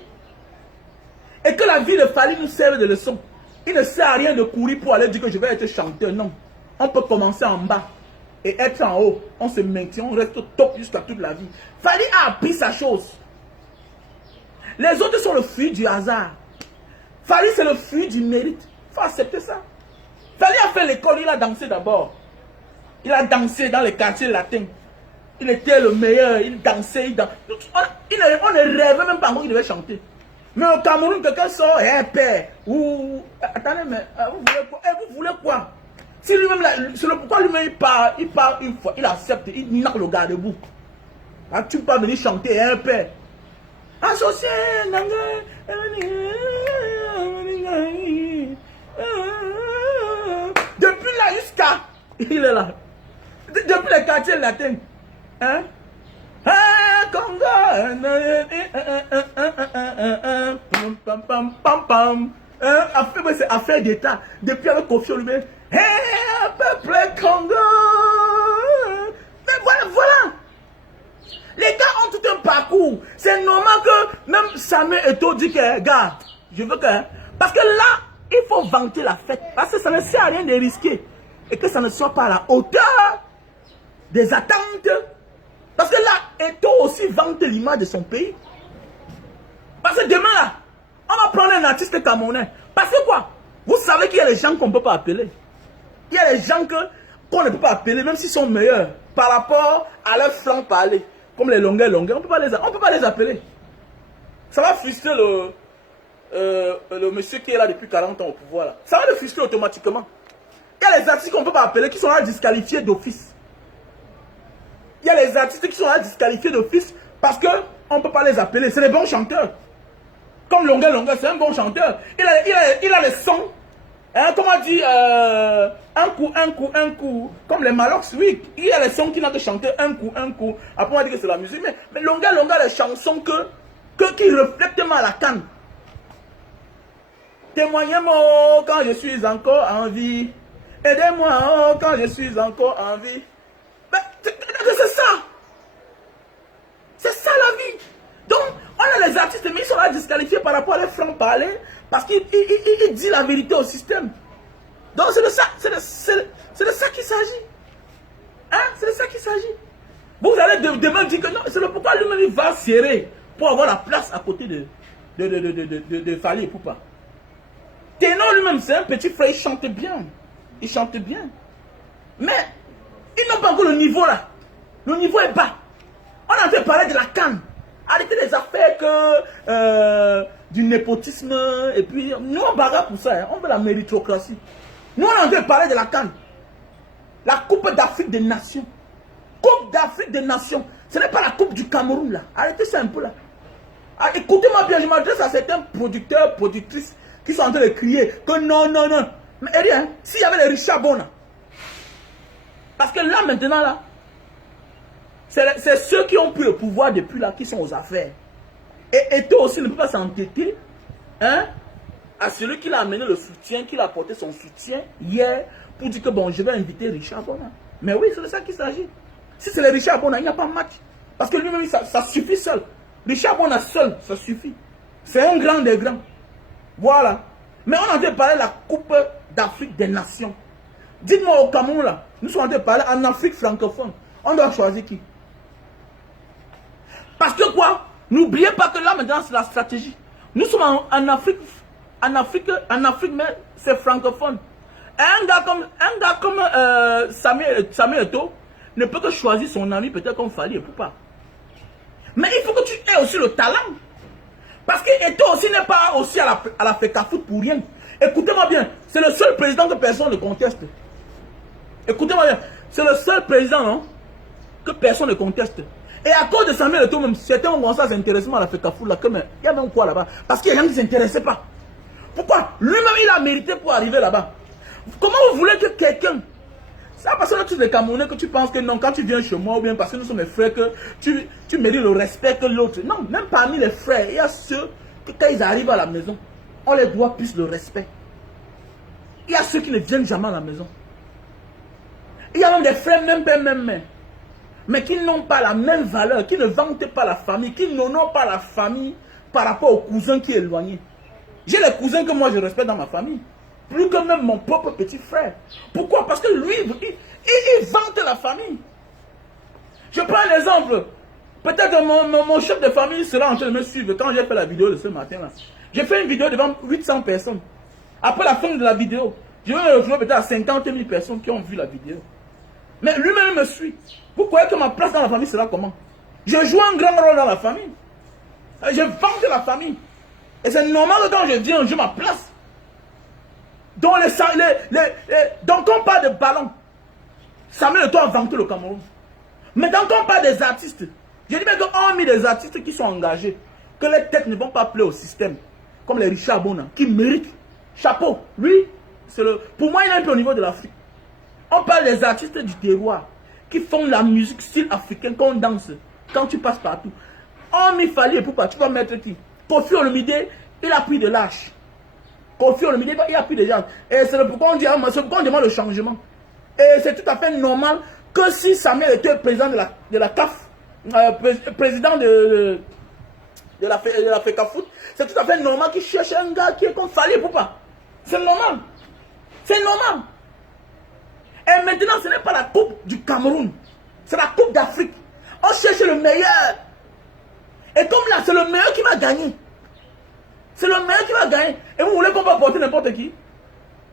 Et que la vie de Fally nous serve de leçon. Il ne sert à rien de courir pour aller dire que je vais être chanteur. Non. On peut commencer en bas et être en haut. On se maintient, on reste au top jusqu'à toute la vie. Fally a appris sa chose. Les autres sont le fruit du hasard. Fally c'est le fruit du mérite. Il faut accepter ça. Fally a fait l'école, il a dansé d'abord. Il a dansé dans les quartiers latins. Il était le meilleur, il dansait, on ne rêvait même pas qu'il devait chanter. Mais au Cameroun, quelqu'un sort, père, ou... Attendez, mais vous voulez quoi? Si lui-même, c'est le pourquoi lui-même il part une fois, il accepte, il knock le gars debout. Ah, tu peux pas venir chanter, père. Associé, depuis là jusqu'à... Il est là. Depuis les quartiers latins. Hein? Congo. C'est affaire d'État. Depuis avec Kofi Olomide. Peuple Congo. Mais voilà. Les gars ont tout un parcours. C'est normal que même Samuel Eto'o dit que, gars, je veux que... Parce que là, il faut vanter la fête. Parce que ça ne sert à rien de risquer. Et que ça ne soit pas à la hauteur des attentes. Parce que là, Eto'o aussi vante l'image de son pays. Parce que demain là, on va prendre un artiste camerounais. Parce que quoi? Vous savez qu'il y a des gens qu'on ne peut pas appeler. Il y a des gens qu'on ne peut pas appeler, même s'ils sont meilleurs, par rapport à leur flanc parler. Comme les longueurs, on ne peut pas les appeler. Ça va frustrer le monsieur qui est là depuis 40 ans au pouvoir. Là. Ça va le frustrer automatiquement. Il y a les artistes qu'on ne peut pas appeler qui sont là disqualifiés d'office. Il y a les artistes qui sont là disqualifiés d'office parce qu'on ne peut pas les appeler. C'est des bons chanteurs. Comme Longueur, c'est un bon chanteur. Il a les sons Hein, comment dire, un coup, un coup, un coup. Comme les Malox, oui. Il y a les sons qui n'ont que chanter un coup, un coup. Après, on va dire que c'est la musique. Mais longueur, les chansons qui reflètent mal la canne. Témoignez-moi quand je suis encore en vie. Aidez-moi quand je suis encore en vie. C'est ça. C'est ça la vie. Donc, on a les artistes, mais ils sont là disqualifiés par rapport à leurs francs-parler parce qu'ils disent la vérité au système. Donc, c'est de ça qu'il s'agit. Hein? C'est de ça qu'il s'agit. Vous allez demain dire que non, c'est le pourquoi lui-même il va serrer pour avoir la place à côté de Fally Ipupa. Ténor lui-même, c'est un petit frère, il chante bien. Il chante bien. Mais, ils n'ont pas encore le niveau là. Le niveau est bas. On a fait parler de la canne. Arrêtez les affaires du népotisme. Et puis, nous on bagarre pour ça. Hein. On veut la méritocratie. Nous on a fait parler de la canne. La Coupe d'Afrique des Nations. Coupe d'Afrique des Nations. Ce n'est pas la Coupe du Cameroun là. Arrêtez ça un peu là. Ah, écoutez-moi bien, je m'adresse à certains producteurs, productrices qui sont en train de crier que non, non, non. Mais rien, s'il y avait les Richard Bona. Parce que là maintenant là, c'est ceux qui ont pris le pouvoir depuis là qui sont aux affaires. Et toi aussi ne peut pas s'entêter hein, à celui qui l'a amené le soutien, qui l'a apporté son soutien hier pour dire que bon, je vais inviter Richard Bona. Mais oui, c'est de ça qu'il s'agit. Si c'est le Richard Bona, il n'y a pas de match. Parce que lui-même, ça suffit seul. Richard Bona seul, ça suffit. C'est un grand des grands. Voilà. Mais on a en train de parler de la Coupe d'Afrique des Nations. Dites-moi au Cameroun là, nous sommes en train de parler en Afrique francophone. On doit choisir qui? Parce que quoi? N'oubliez pas que là maintenant c'est la stratégie. Nous sommes en Afrique, mais c'est francophone. Un gars comme Samuel Eto'o ne peut que choisir son ami peut-être comme Fally Ipupa. Mais il faut que tu aies aussi le talent. Parce que Eto'o aussi n'est pas aussi à la FECAFOOT pour rien. Écoutez-moi bien, c'est le seul président que personne ne conteste. Écoutez-moi bien, c'est le seul président non, que personne ne conteste. Et à cause de Samuel Eto'o même, certains ont commencé à s'intéresser à la FECAFOOT là, il y a même quoi là-bas? Parce qu'il y a rien qui ne s'intéressait pas. Pourquoi? Lui-même il a mérité pour arriver là-bas. Comment vous voulez que quelqu'un... Ça parce que là, tous les Camerounais que tu penses que non, quand tu viens chez moi ou bien parce que nous sommes mes frères, que tu mérites le respect que l'autre. Non, même parmi les frères, il y a ceux que quand ils arrivent à la maison, on les doit plus le respect. Il y a ceux qui ne viennent jamais à la maison. Il y a même des frères, même père, même mère, mais qui n'ont pas la même valeur, qui ne vantent pas la famille, qui n'honorent pas la famille par rapport au cousin qui est éloigné. J'ai les cousins que moi je respecte dans ma famille. Plus que même mon propre petit frère. Pourquoi? Parce que lui, il vante la famille. Je prends un exemple. Peut-être mon chef de famille sera en train de me suivre quand j'ai fait la vidéo de ce matin-là. J'ai fait une vidéo devant 800 personnes. Après la fin de la vidéo, je vais me retrouver peut-être à 50 000 personnes qui ont vu la vidéo. Mais lui-même me suit. Vous croyez que ma place dans la famille sera comment? Je joue un grand rôle dans la famille. Je vante la famille. Et c'est normal que quand je viens, je ma place. Donc, donc on parle de ballon. Samuel Eto'o a vanté le Cameroun. Mais donc on parle des artistes. Je dis bien qu'on a mis des artistes qui sont engagés. Que les têtes ne vont pas plaire au système. Comme les Richard Bona, qui méritent. Chapeau. Lui, pour moi, il est un peu au niveau de l'Afrique. On parle des artistes du terroir. Qui font la musique style africain qu'on danse. Quand tu passes partout. On m'y fallait pour pas. Tu vas mettre qui? Koffi Olomide, il a pris de l'âge. Koffi Olomide, il a pris des gens. Et c'est pourquoi on dit, c'est pourquoi on demande le changement. Et c'est tout à fait normal que si Samuel était président de la CAF, président de la FECAFOOT, c'est tout à fait normal qu'il cherche un gars qui est comme Fally Ipupa. C'est normal. C'est normal. Et maintenant, ce n'est pas la Coupe du Cameroun. C'est la Coupe d'Afrique. On cherche le meilleur. Et comme là, c'est le meilleur qui va gagner. C'est le meilleur qui va gagner. Et vous voulez qu'on va porter n'importe qui?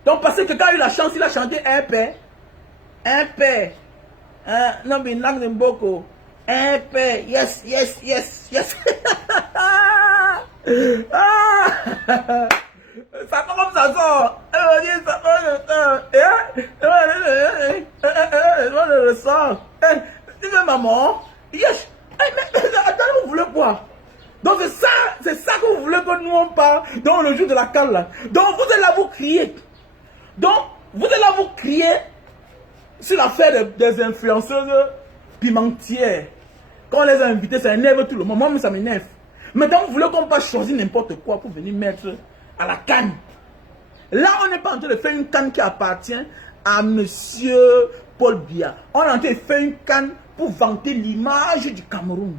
Donc, parce que quand il a eu la chance, il a chanté un père. Un père. Non, mais il beaucoup. Un père. Yes, yes, yes, yes. Ça comme ça sort. Je le sens. Tu veux maman? Yes. Mais attends, vous voulez quoi? Donc c'est ça que vous voulez que nous on parle dans le jour de la canne là. Donc vous êtes là, vous criez. Donc, vous allez là vous crier sur l'affaire des influenceuses pimentières. Quand on les a invités, ça énerve tout le monde. Moi, ça m'énerve. Maintenant, vous voulez qu'on passe choisir n'importe quoi pour venir mettre à la canne. Là, on n'est pas en train de faire une canne qui appartient à monsieur Paul Biya. On est en train de faire une canne pour vanter l'image du Cameroun.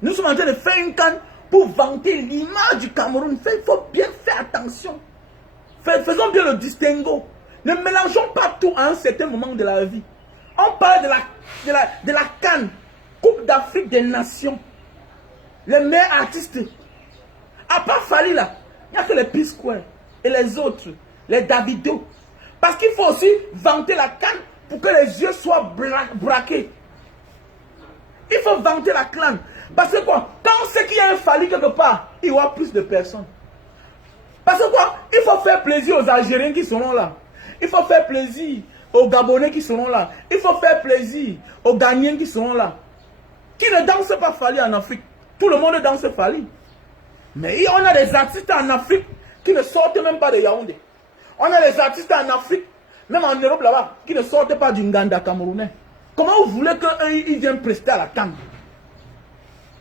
Nous sommes en train de faire une canne pour vanter l'image du Cameroun. Il faut bien faire attention. Faisons bien le distinguo. Ne mélangeons pas tout à un certain moment de la vie. On parle de la canne, Coupe d'Afrique des Nations. Les meilleurs artistes. À part Fali là, il n'y a que les P-Square et les autres, les Davido. Parce qu'il faut aussi vanter la canne pour que les yeux soient braqués. Il faut vanter la canne. Parce que quoi? Quand on sait qu'il y a un Fali quelque part, il y aura plus de personnes. Parce que quoi? Il faut faire plaisir aux Algériens qui seront là. Il faut faire plaisir aux Gabonais qui seront là. Il faut faire plaisir aux Ghanéens qui seront là. Qui ne dansent pas Fali en Afrique. Tout le monde danse Fali. Mais on a des artistes en Afrique qui ne sortent même pas de Yaoundé. On a des artistes en Afrique, même en Europe là-bas, qui ne sortent pas du Nganda camerounais. Comment vous voulez qu'ils viennent prester à la canne?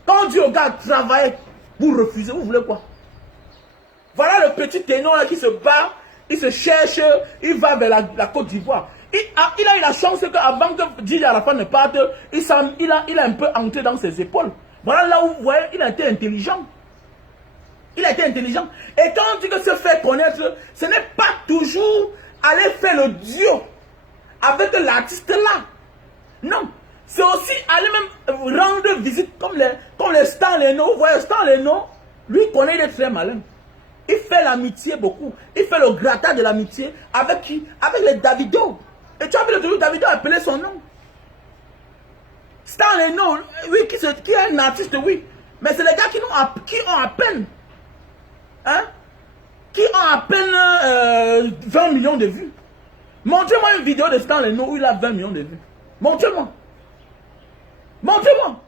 Quand on dit aux gars travailler, vous refusez, vous voulez quoi? Voilà le petit ténor là qui se bat, il se cherche, il va vers la Côte d'Ivoire. Il a eu la chance qu'avant que Didi Arafat ne parte, il a un peu entré dans ses épaules. Voilà là où vous voyez, il a été intelligent. Il a été intelligent. Et quand on dit que se faire connaître, ce n'est pas toujours aller faire le duo avec l'artiste là. Non. C'est aussi aller même rendre visite comme les Stan Leno. Vous voyez, Stan Leno, lui connaît, il est très malin. Il fait l'amitié beaucoup. Il fait le gratin de l'amitié avec qui? Avec les Davido. Et tu as vu le Davido appeler son nom. Stan Leno, oui, qui est un artiste, oui. Mais c'est les gars qui ont à peine. Hein? Qui ont à peine 20 millions de vues. Montrez-moi une vidéo de Stan Leno où il a 20 millions de vues. Montrez-moi. Montrez-moi.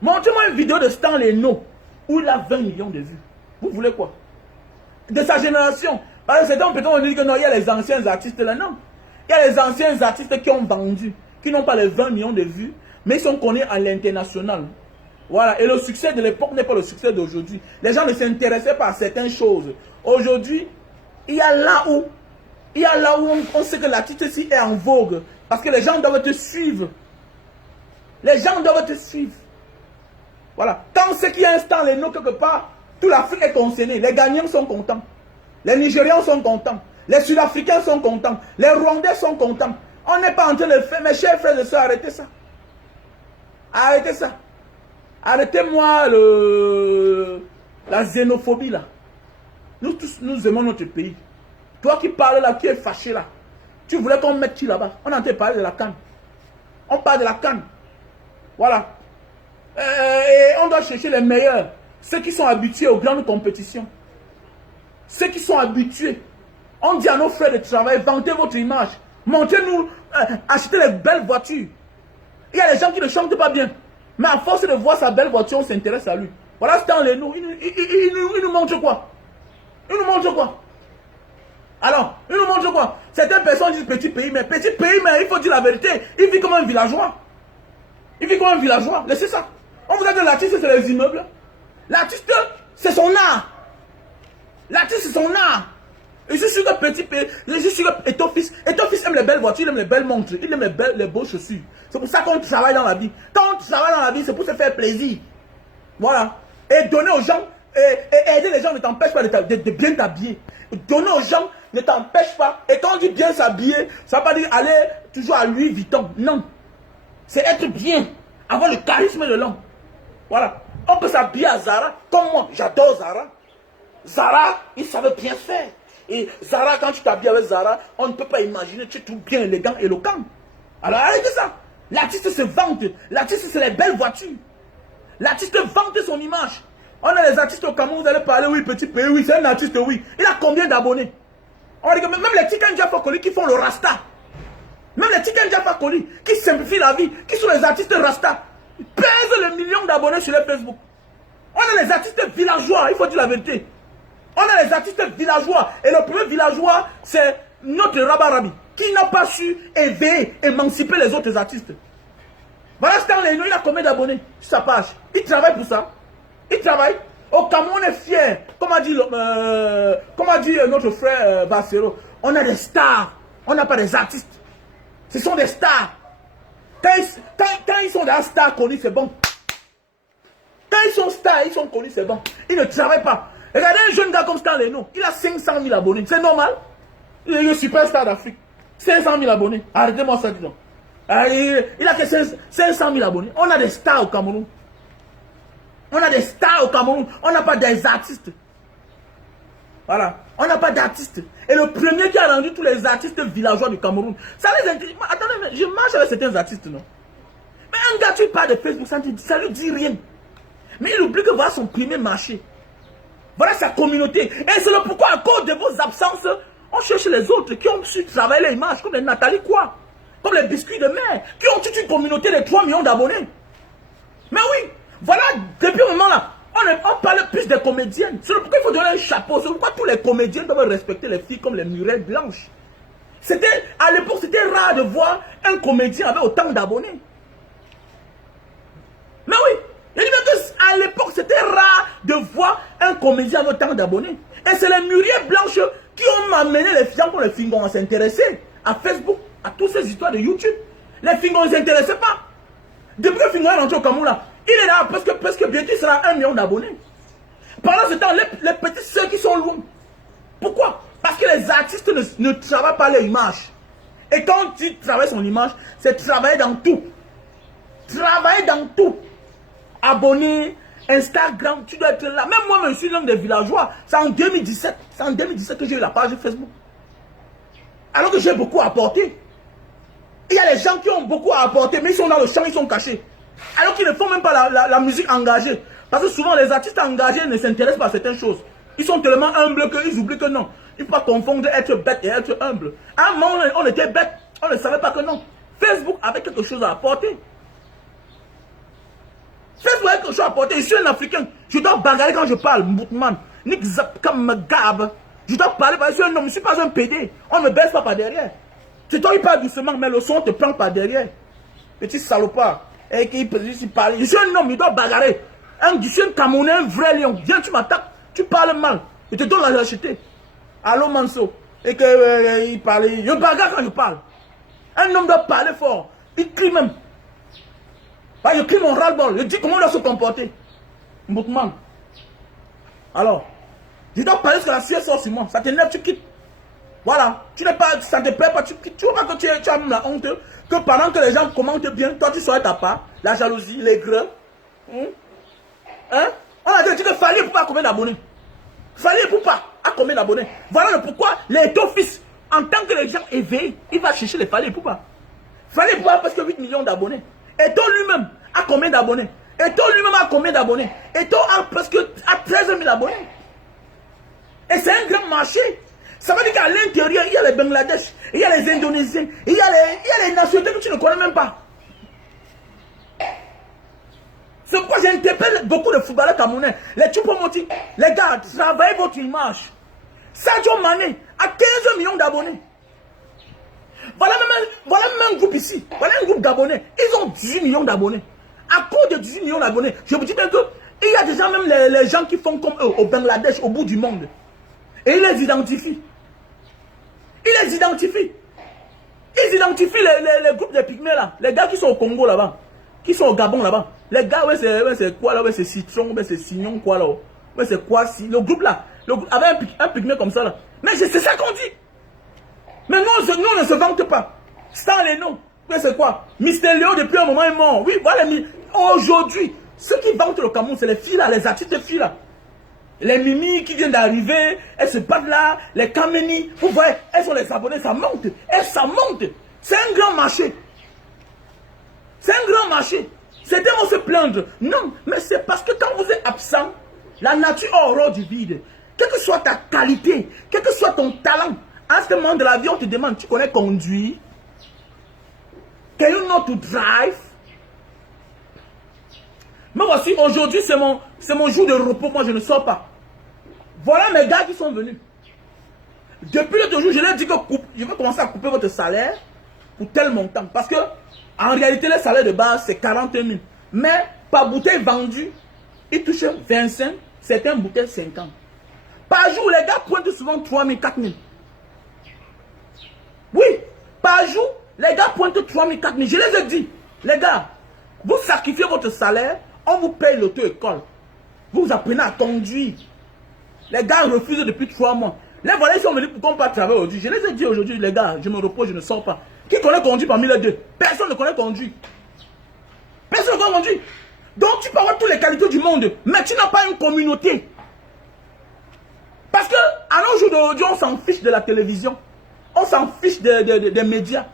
Montrez-moi une vidéo de Stan Leno où il a 20 millions de vues. Vous voulez quoi? De sa génération. Parce que c'est donc peut-être on dit que non, il y a les anciens artistes là. Non. Il y a les anciens artistes qui ont vendu, qui n'ont pas les 20 millions de vues, mais ils sont connus à l'international. Voilà. Et le succès de l'époque n'est pas le succès d'aujourd'hui. Les gens ne s'intéressaient pas à certaines choses. Aujourd'hui, il y a là où on sait que l'artiste ici est en vogue. Parce que les gens doivent te suivre. Les gens doivent te suivre. Voilà. Quand on sait qu'il y a un Stan Leno quelque part, toute l'Afrique est concernée. Les Ghanéens sont contents. Les Nigérians sont contents. Les Sud-Africains sont contents. Les Rwandais sont contents. On n'est pas en train de faire. Mes chers frères et sœurs, arrêtez ça. Arrêtez ça. Arrêtez-moi la xénophobie là. Nous tous, nous aimons notre pays. Toi qui parles là, qui es fâché là. Tu voulais qu'on mette qui là-bas? On est en train de parler de la canne. On parle de la canne. Voilà. Et on doit chercher les meilleurs. Ceux qui sont habitués aux grandes compétitions. Ceux qui sont habitués. On dit à nos frères de travail, vantez votre image. Montrez-nous, achetez les belles voitures. Il y a des gens qui ne chantent pas bien. Mais à force de voir sa belle voiture, on s'intéresse à lui. Voilà Stan Leno. Il nous montre quoi? Il nous montre quoi? Alors, il nous montre quoi? Certaines personnes disent petit pays, mais il faut dire la vérité. Il vit comme un villageois. Il vit comme un villageois. Laissez ça. On vous a dit que l'artiste, c'est les immeubles. L'artiste, c'est son art. L'artiste, c'est son art. Et je suis sûr que petit pays, je suis sûr que Eto'o-Fils aime les belles voitures, il aime les belles montres, il aime les beaux chaussures. C'est pour ça qu'on travaille dans la vie. Quand on travaille dans la vie, c'est pour se faire plaisir. Voilà. Et donner aux gens, et aider les gens ne t'empêche pas de bien t'habiller. Donner aux gens ne t'empêche pas. Et quand on dit bien s'habiller, ça ne veut pas dire aller toujours à Louis Vuitton. Non. C'est être bien. Avoir le charisme de l'homme. Voilà. On peut s'habiller à Zara. Comme moi, j'adore Zara. Zara, ils savent bien faire. Et Zara, quand tu t'habilles avec Zara, on ne peut pas imaginer, tu es tout bien élégant, éloquent. Alors arrêtez ça. L'artiste se vante. L'artiste, c'est les belles voitures. L'artiste vante son image. On a les artistes au Cameroun, vous allez parler, oui, petit pays, oui, c'est un artiste, oui. Il a combien d'abonnés? On dit que même les Tiken Jah Fakoly qui font le Rasta, même les Tiken Jah Fakoly qui simplifient la vie, qui sont les artistes Rasta, pèsent le million d'abonnés sur les Facebook. On a les artistes villageois, il faut dire la vérité. On a les artistes villageois. Et le premier villageois, c'est notre Rabarabi, qui n'a pas su éveiller, émanciper les autres artistes. Voilà Stanley Eno, il a combien d'abonnés sur sa page? Il travaille pour ça. Il travaille. Au Cameroun, on est fiers. Comme a dit notre frère Bassero, on a des stars. On n'a pas des artistes. Ce sont des stars. Quand ils sont des stars connus, c'est bon. Quand ils sont stars, ils sont connus, c'est bon. Ils ne travaillent pas. Regardez un jeune gars comme Stanley Eno, il a 500 000 abonnés. C'est normal. Il est le superstar d'Afrique. 500 000 abonnés. Arrêtez-moi ça, disons. Il a que 500 000 abonnés. On a des stars au Cameroun. On a des stars au Cameroun. On n'a pas des artistes. Voilà. On n'a pas d'artistes. Et le premier qui a rendu tous les artistes villageois du Cameroun, ça les intéresse. Attendez, je marche avec certains artistes, non? Mais un gars, tu parles de Facebook, ça lui dit rien. Mais il oublie que voilà son premier marché. Voilà sa communauté. Et c'est le pourquoi, à cause de vos absences, on cherche les autres qui ont su travailler l'image, comme les Nathalie quoi, comme les biscuits de mer, qui ont toute une communauté de 3 millions d'abonnés. Mais oui, voilà, depuis ce moment-là, on parle plus des comédiennes. C'est pourquoi il faut donner un chapeau. C'est pourquoi tous les comédiens doivent respecter les filles comme les Murelles Blanches. À l'époque, c'était rare de voir un comédien avec autant d'abonnés. Mais oui, il dit qu'à l'époque, c'était rare de voir un comédien avec autant d'abonnés. Et c'est les Murelles Blanches qui ont amené les filles comme les Fingons à s'intéresser à Facebook, à toutes ces histoires de YouTube. Les Fingons ne s'intéressaient pas. Depuis que Fingon est rentré au Cameroun, là, il est là presque bientôt, il sera 1 million d'abonnés. Pendant ce temps, les petits soeurs qui sont loin. Pourquoi? Parce que les artistes ne travaillent pas l'image. Et quand tu travailles son image, c'est travailler dans tout. Travailler dans tout. Abonner, Instagram, tu dois être là. Même moi, je suis l'un des villageois. C'est en 2017. C'est en 2017 que j'ai eu la page Facebook. Alors que j'ai beaucoup apporté. Il y a les gens qui ont beaucoup à apporter, mais ils sont dans le champ, ils sont cachés. Alors qu'ils ne font même pas la musique engagée. Parce que souvent, les artistes engagés ne s'intéressent pas à certaines choses. Ils sont tellement humbles qu'ils oublient que non. Il ne faut pas confondre être bête et être humble. À un moment, on était bête. On ne savait pas que non. Facebook avait quelque chose à apporter. Facebook avait quelque chose à apporter. Je suis un Africain. Je dois bagarrer quand je parle. Moutman. Nick Zap comme Gab. Je dois parler parce que je suis un homme. Je ne suis pas un PD. On ne baisse pas par derrière. C'est toi qui parles doucement, mais le son te prend par derrière. Petit salopard. Et qui peut juste parler. Je suis un homme, il doit bagarrer. Je suis un Camerounais, un vrai lion. Viens, tu m'attaques. Tu parles mal. Je te donne la lâcheté. Allô, Manso. Et qu'il parle. Je bagarre quand je parle. Un homme doit parler fort. Il crie même. Je crie mon ras-le-bol. Je dis comment on doit se comporter. Moutman. Alors, je dois parler parce que la ciel sort sur moi. Ça t'énerve, tu quittes. Voilà, tu n'es pas, ça ne te plaît pas, tu vois pas que tu as même la honte, que pendant que les gens commentent bien, toi tu serais ta part, la jalousie, les greux. Hein? On a dit que Fally Ipupa a combien d'abonnés? Fally Ipupa a combien d'abonnés? Voilà le pourquoi les deux fils, en tant que les gens éveillés, il va chercher les Fally Ipupa. Fally Ipupa a presque 8 millions d'abonnés. Et toi lui-même a combien d'abonnés? Et toi lui-même a combien d'abonnés? Et toi a presque 13 000 abonnés. Et c'est un grand marché. Ça veut dire qu'à l'intérieur, il y a les Bangladesh, il y a les Indonésiens, il y a les nationalités que tu ne connais même pas. C'est pourquoi j'interpelle beaucoup de footballeurs camerounais. Les Choupo-Moting, les gars, travaillez votre image. Sadio Mané a 15 millions d'abonnés. Voilà même un groupe ici. Voilà un groupe d'abonnés. Ils ont 18 millions d'abonnés. À cause de 18 millions d'abonnés, je vous dis bien qu'il y a déjà même les gens qui font comme eux au Bangladesh, au bout du monde. Et ils les identifient. Ils les identifient. Ils identifient les groupes de pygmées là. Les gars qui sont au Congo là-bas. Qui sont au Gabon là-bas. Les gars, ouais, c'est quoi là? Ouais, c'est citron, ouais, c'est signon, quoi là? Ouais, c'est quoi si? Le groupe là. Le groupe, avec un pygmée comme ça là. Mais c'est ça qu'on dit. Mais nous, on ne se vante pas. Stanley Eno. Ouais, c'est quoi? Mister Léo depuis un moment est mort. Oui, voilà. Aujourd'hui, ceux qui vantent le Cameroun, c'est les filles là, les artistes filles là. Les Mimi qui viennent d'arriver, elles se battent là, les Kameni, vous voyez, elles sont les abonnés, ça monte, et ça monte. C'est un grand marché. C'est un grand marché. Certains vont se plaindre. Non, mais c'est parce que quand vous êtes absent, la nature a horreur du vide. Quelle que soit ta qualité, quel que soit ton talent, à ce moment de la vie, on te demande, tu connais conduire? Can you know to drive? Mais voici, aujourd'hui, c'est mon jour de repos. Moi, je ne sors pas. Voilà mes gars qui sont venus. Depuis l'autre jour, je leur ai dit que je vais commencer à couper votre salaire pour tel montant. Parce que, en réalité, le salaire de base, c'est 40 000. Mais, par bouteille vendue, ils touchent 25, certaines bouteilles 50. Par jour, les gars pointent souvent 3 000, 4 000. Oui, par jour, les gars pointent 3 000, 4 000. Je les ai dit, les gars, vous sacrifiez votre salaire, on vous paye l'auto-école. Vous apprenez à conduire. Les gars refusent depuis 3 mois. Les volets sont venus pour qu'on pas travailler aujourd'hui. Je les ai dit aujourd'hui, les gars, je me repose, je ne sors pas. Qui connaît conduire parmi les deux? Personne ne connaît conduire. Personne ne connaît conduire. Donc tu peux avoir toutes les qualités du monde, mais tu n'as pas une communauté. Parce que à nos jours d'aujourd'hui, on s'en fiche de la télévision. On s'en fiche des médias.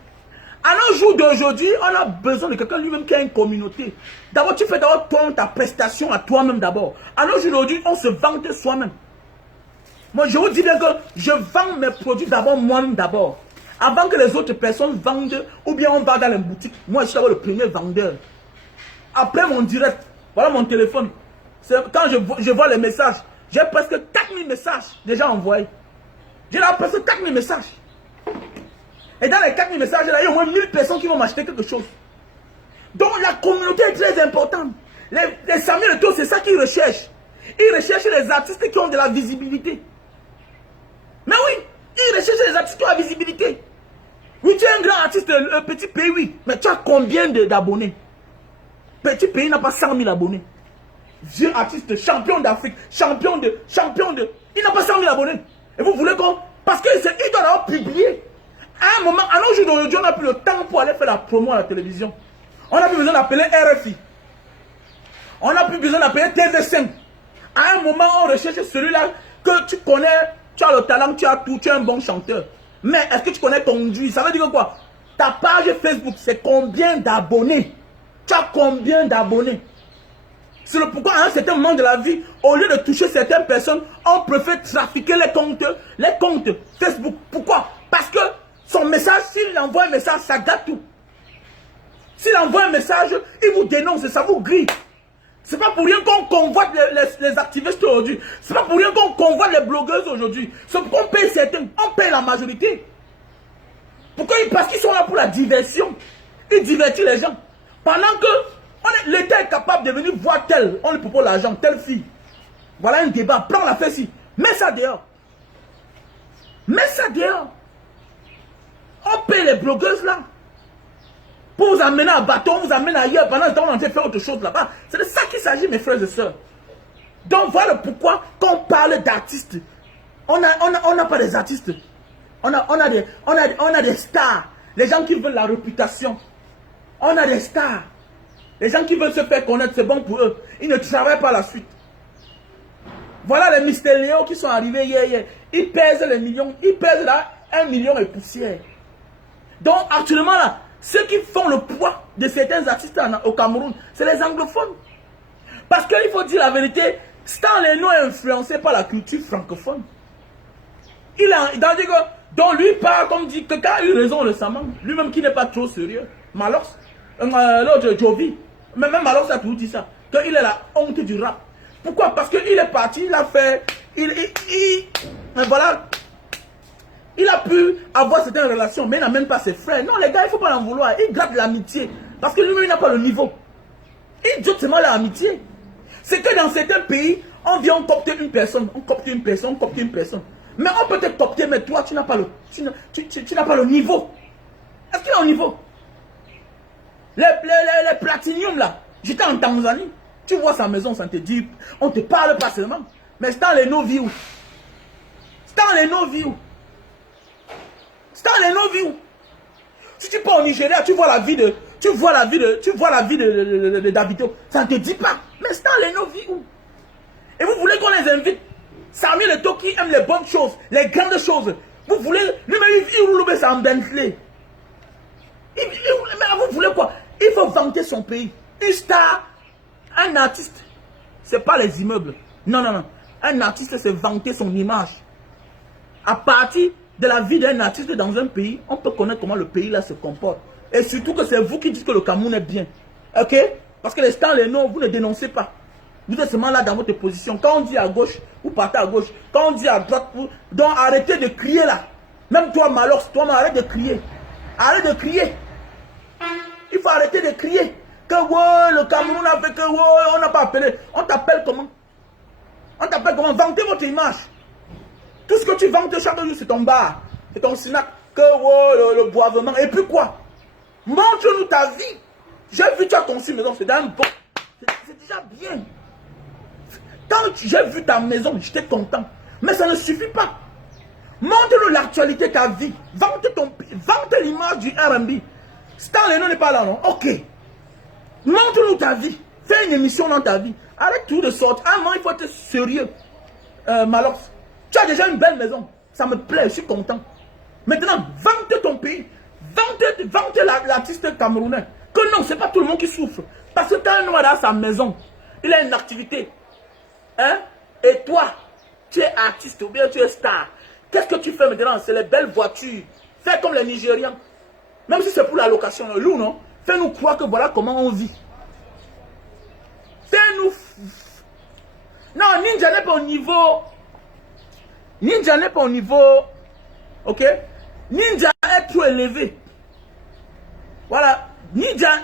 À nos jours d'aujourd'hui, on a besoin de quelqu'un lui-même qui a une communauté. D'abord, tu fais d'abord ta prestation à toi-même d'abord. À nos jours d'aujourd'hui, on se vante soi-même. Moi, je vous dis bien que je vends mes produits d'abord moi-même d'abord. Avant que les autres personnes vendent, ou bien on va dans les boutiques. Moi, je suis d'abord le premier vendeur. Après mon direct, voilà mon téléphone. Quand je vois les messages, j'ai presque 4000 messages déjà envoyés. J'ai là presque 4000 messages. Et dans les 4000 messages, là, il y a au moins 1000 personnes qui vont m'acheter quelque chose. Donc la communauté est très importante. Les Samuel Eto'o, c'est ça qu'ils recherchent. Ils recherchent les artistes qui ont de la visibilité. Mais oui, ils recherchent les artistes qui ont de la visibilité. Oui, tu es un grand artiste, un petit pays, oui. Mais tu as combien d'abonnés? Petit pays n'a pas 100 000 abonnés. Vieux artiste, champion d'Afrique, champion de... Il n'a pas 100 000 abonnés. Et vous voulez qu'on... Parce qu'il doit avoir publié. À un moment, à nos jours d'aujourd'hui, on n'a plus le temps pour aller faire la promo à la télévision. On n'a plus besoin d'appeler RFI. On n'a plus besoin d'appeler TV5. À un moment, on recherche celui-là que tu connais, tu as le talent, tu as tout, tu es un bon chanteur. Mais est-ce que tu connais conduire? Ça veut dire quoi? Ta page Facebook, c'est combien d'abonnés? Tu as combien d'abonnés? C'est le pourquoi à un certain moment de la vie, au lieu de toucher certaines personnes, on préfère trafiquer les comptes Facebook. Pourquoi? Parce que son message, s'il envoie un message, ça gâte tout. S'il envoie un message, il vous dénonce, ça vous grille. C'est pas pour rien qu'on convoite les activistes aujourd'hui. C'est pas pour rien qu'on convoite les blogueuses aujourd'hui. C'est pour qu'on paye certains, on paye la majorité. Pourquoi? Parce qu'ils sont là pour la diversion. Ils divertissent les gens. Pendant que l'État est capable de venir voir tel, on lui propose l'argent, telle fille. Voilà un débat, prends la fesse ici. Mets ça dehors. Mets ça dehors. On paye les blogueuses là. Pour vous amener à bâton, on vous amène ailleurs. Pendant ce temps, on a fait autre chose là-bas. C'est de ça qu'il s'agit, mes frères et sœurs. Donc voilà pourquoi, quand on parle d'artistes, on n'a pas des artistes. On a des stars. Les gens qui veulent la réputation. On a des stars. Les gens qui veulent se faire connaître, c'est bon pour eux. Ils ne travaillent pas la suite. Voilà les Mister Léo qui sont arrivés hier. Ils pèsent les millions. Ils pèsent là 1 million et poussière. Donc actuellement là, ceux qui font le poids de certains artistes au Cameroun, c'est les anglophones. Parce qu'il faut dire la vérité, Stan Leno est influencé par la culture francophone. Donc lui parle comme dit, quelqu'un a eu raison récemment. Lui-même qui n'est pas trop sérieux. Malox, l'autre Jovi, même Malox a tout dit ça. Qu'il est la honte du rap. Pourquoi? Parce qu'il est parti, il a fait... voilà... Il a pu avoir certaines relations, mais il n'a même pas ses frères. Non, les gars, il ne faut pas en vouloir. Il gratte l'amitié. Parce que lui-même, il n'a pas le niveau. Il doute seulement l'amitié. C'est que dans certains pays, on vient, on copte une personne. On copte une personne, on copte une personne. Mais on peut te copter, mais toi, tu n'as pas tu n'as pas le niveau. Est-ce qu'il a un niveau? Les Platinium, là. J'étais en Tanzanie. Tu vois sa maison, ça te dit, on ne te parle pas seulement. Mais Stan Leno vit où? Stan Leno vit où? Stan Leno vit où? Si tu pars au Nigeria, tu vois la vie de Davido. Ça ne te dit pas. Mais Stan Leno vit où? Et vous voulez qu'on les invite? Samuel Eto'o qui aime les bonnes choses, les grandes choses. Vous voulez, lui-même il roule ça en Bentley. Mais vous voulez quoi? Il faut vanter son pays. Une star, un artiste, c'est pas les immeubles. Non, non, non. Un artiste, c'est vanter son image. À partir de la vie d'un artiste dans un pays, on peut connaître comment le pays là se comporte. Et surtout que c'est vous qui dites que le Cameroun est bien. Ok? Parce que les Stan Leno, vous ne dénoncez pas. Vous êtes seulement là dans votre position. Quand on dit à gauche, vous partez à gauche. Quand on dit à droite, donc arrêtez de crier là. Même toi, Malox, toi, arrête de crier. Arrête de crier. Il faut arrêter de crier. Que wow, le Cameroun a fait que wow, on n'a pas appelé. On t'appelle comment? On t'appelle comment? Vantez votre image. Tout ce que tu vantes chaque jour, c'est ton bar. C'est ton snack. Que wow, le boivement. Et puis quoi? Montre-nous ta vie. J'ai vu tu as construit une maison. C'est d'un bon. C'est déjà bien. Quand j'ai vu ta maison, j'étais content. Mais ça ne suffit pas. Montre-nous l'actualité de ta vie. Vante l'image du R&B. Stan Leno n'est pas là, non? Ok. Montre-nous ta vie. Fais une émission dans ta vie. Arrête tout de sorte. À un moment, il faut être sérieux. Malox, tu as déjà une belle maison. Ça me plaît, je suis content. Maintenant, vante ton pays. Vante l'artiste camerounais. Que non, c'est pas tout le monde qui souffre. Parce que quand un noir dans sa maison, il a une activité. Hein? Et toi, tu es artiste ou bien tu es star. Qu'est-ce que tu fais maintenant? C'est les belles voitures. Fais comme les Nigériens. Même si c'est pour la location. Nous, non? Fais-nous croire que voilà comment on vit. Fais-nous... Non, Ninja n'est pas au niveau... Ninja n'est pas au niveau... Ok? Ninja est trop élevé. Voilà. Ninja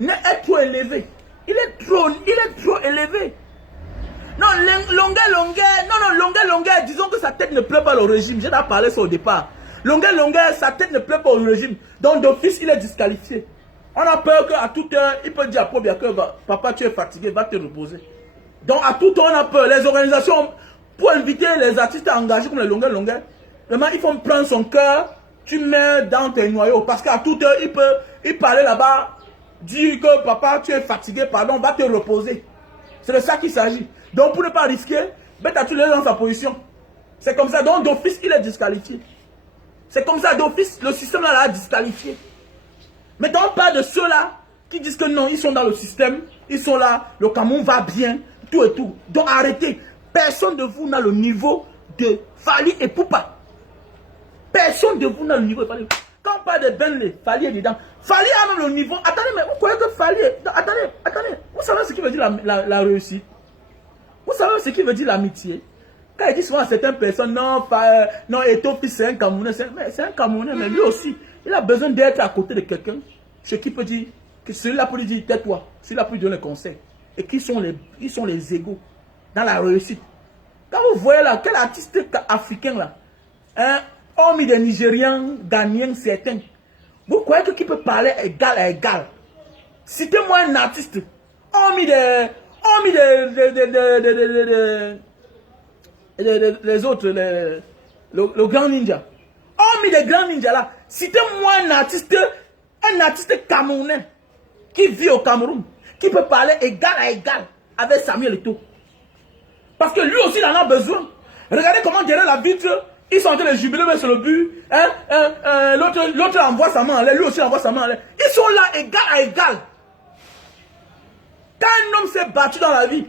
est trop élevé. Il est trop élevé. Non, longueur, disons que sa tête ne plaît pas au régime. J'ai déjà parlé ça au départ. Longueur, sa tête ne plaît pas au régime. Donc d'office, il est disqualifié. On a peur qu'à toute heure, il peut dire à Pobia que papa, tu es fatigué, va te reposer. Donc à toute heure, on a peur. Les organisations, pour inviter les artistes à engager comme les longueurs, vraiment, il faut prendre son cœur, tu mets dans tes noyaux. Parce qu'à toute heure, il parlait là-bas, dire que papa, tu es fatigué, pardon, va te reposer. C'est de ça qu'il s'agit. Donc pour ne pas risquer, Beta tu l'es dans sa position. C'est comme ça. Donc d'office, il est disqualifié. C'est comme ça, d'office, le système là l'a disqualifié. Maintenant, on parle de ceux-là qui disent que non, ils sont dans le système, ils sont là, le Cameroun va bien, tout et tout. Donc arrêtez. Personne de vous n'a le niveau de Fally et Poupa. Personne de vous n'a le niveau de Fally. Quand on parle de Benley, Fally est dedans. Fally a même le niveau. Attendez, mais vous croyez que Fally... Attendez. Vous savez ce qui veut dire la réussite? Vous savez ce qui veut dire l'amitié? Quand il dit souvent à certaines personnes, non, Etofi c'est un Camerounais. C'est un Camerounais, mais lui aussi, il a besoin d'être à côté de quelqu'un. Ce qui peut dire, que celui-là peut lui dire, tais-toi. Celui-là peut lui donner le conseil. Et qui sont les égaux dans la réussite. Quand vous voyez là, quel artiste africain là, hein, hormis des Nigériens, Ghanéens, certains, vous croyez que qui peut parler égal à égal? Citez-moi un artiste, hormis les autres, le grand ninja. Hormis les grands ninjas là, citez-moi un artiste camerounais qui vit au Cameroun, qui peut parler égal à égal avec Samuel Eto'o. Parce que lui aussi, il en a besoin. Regardez comment derrière la vitre, ils sont en train de jubiler sur le but. Hein, l'autre envoie sa main en l'air, lui aussi envoie sa main en l'air. Ils sont là égal à égal. Quand un homme s'est battu dans la vie,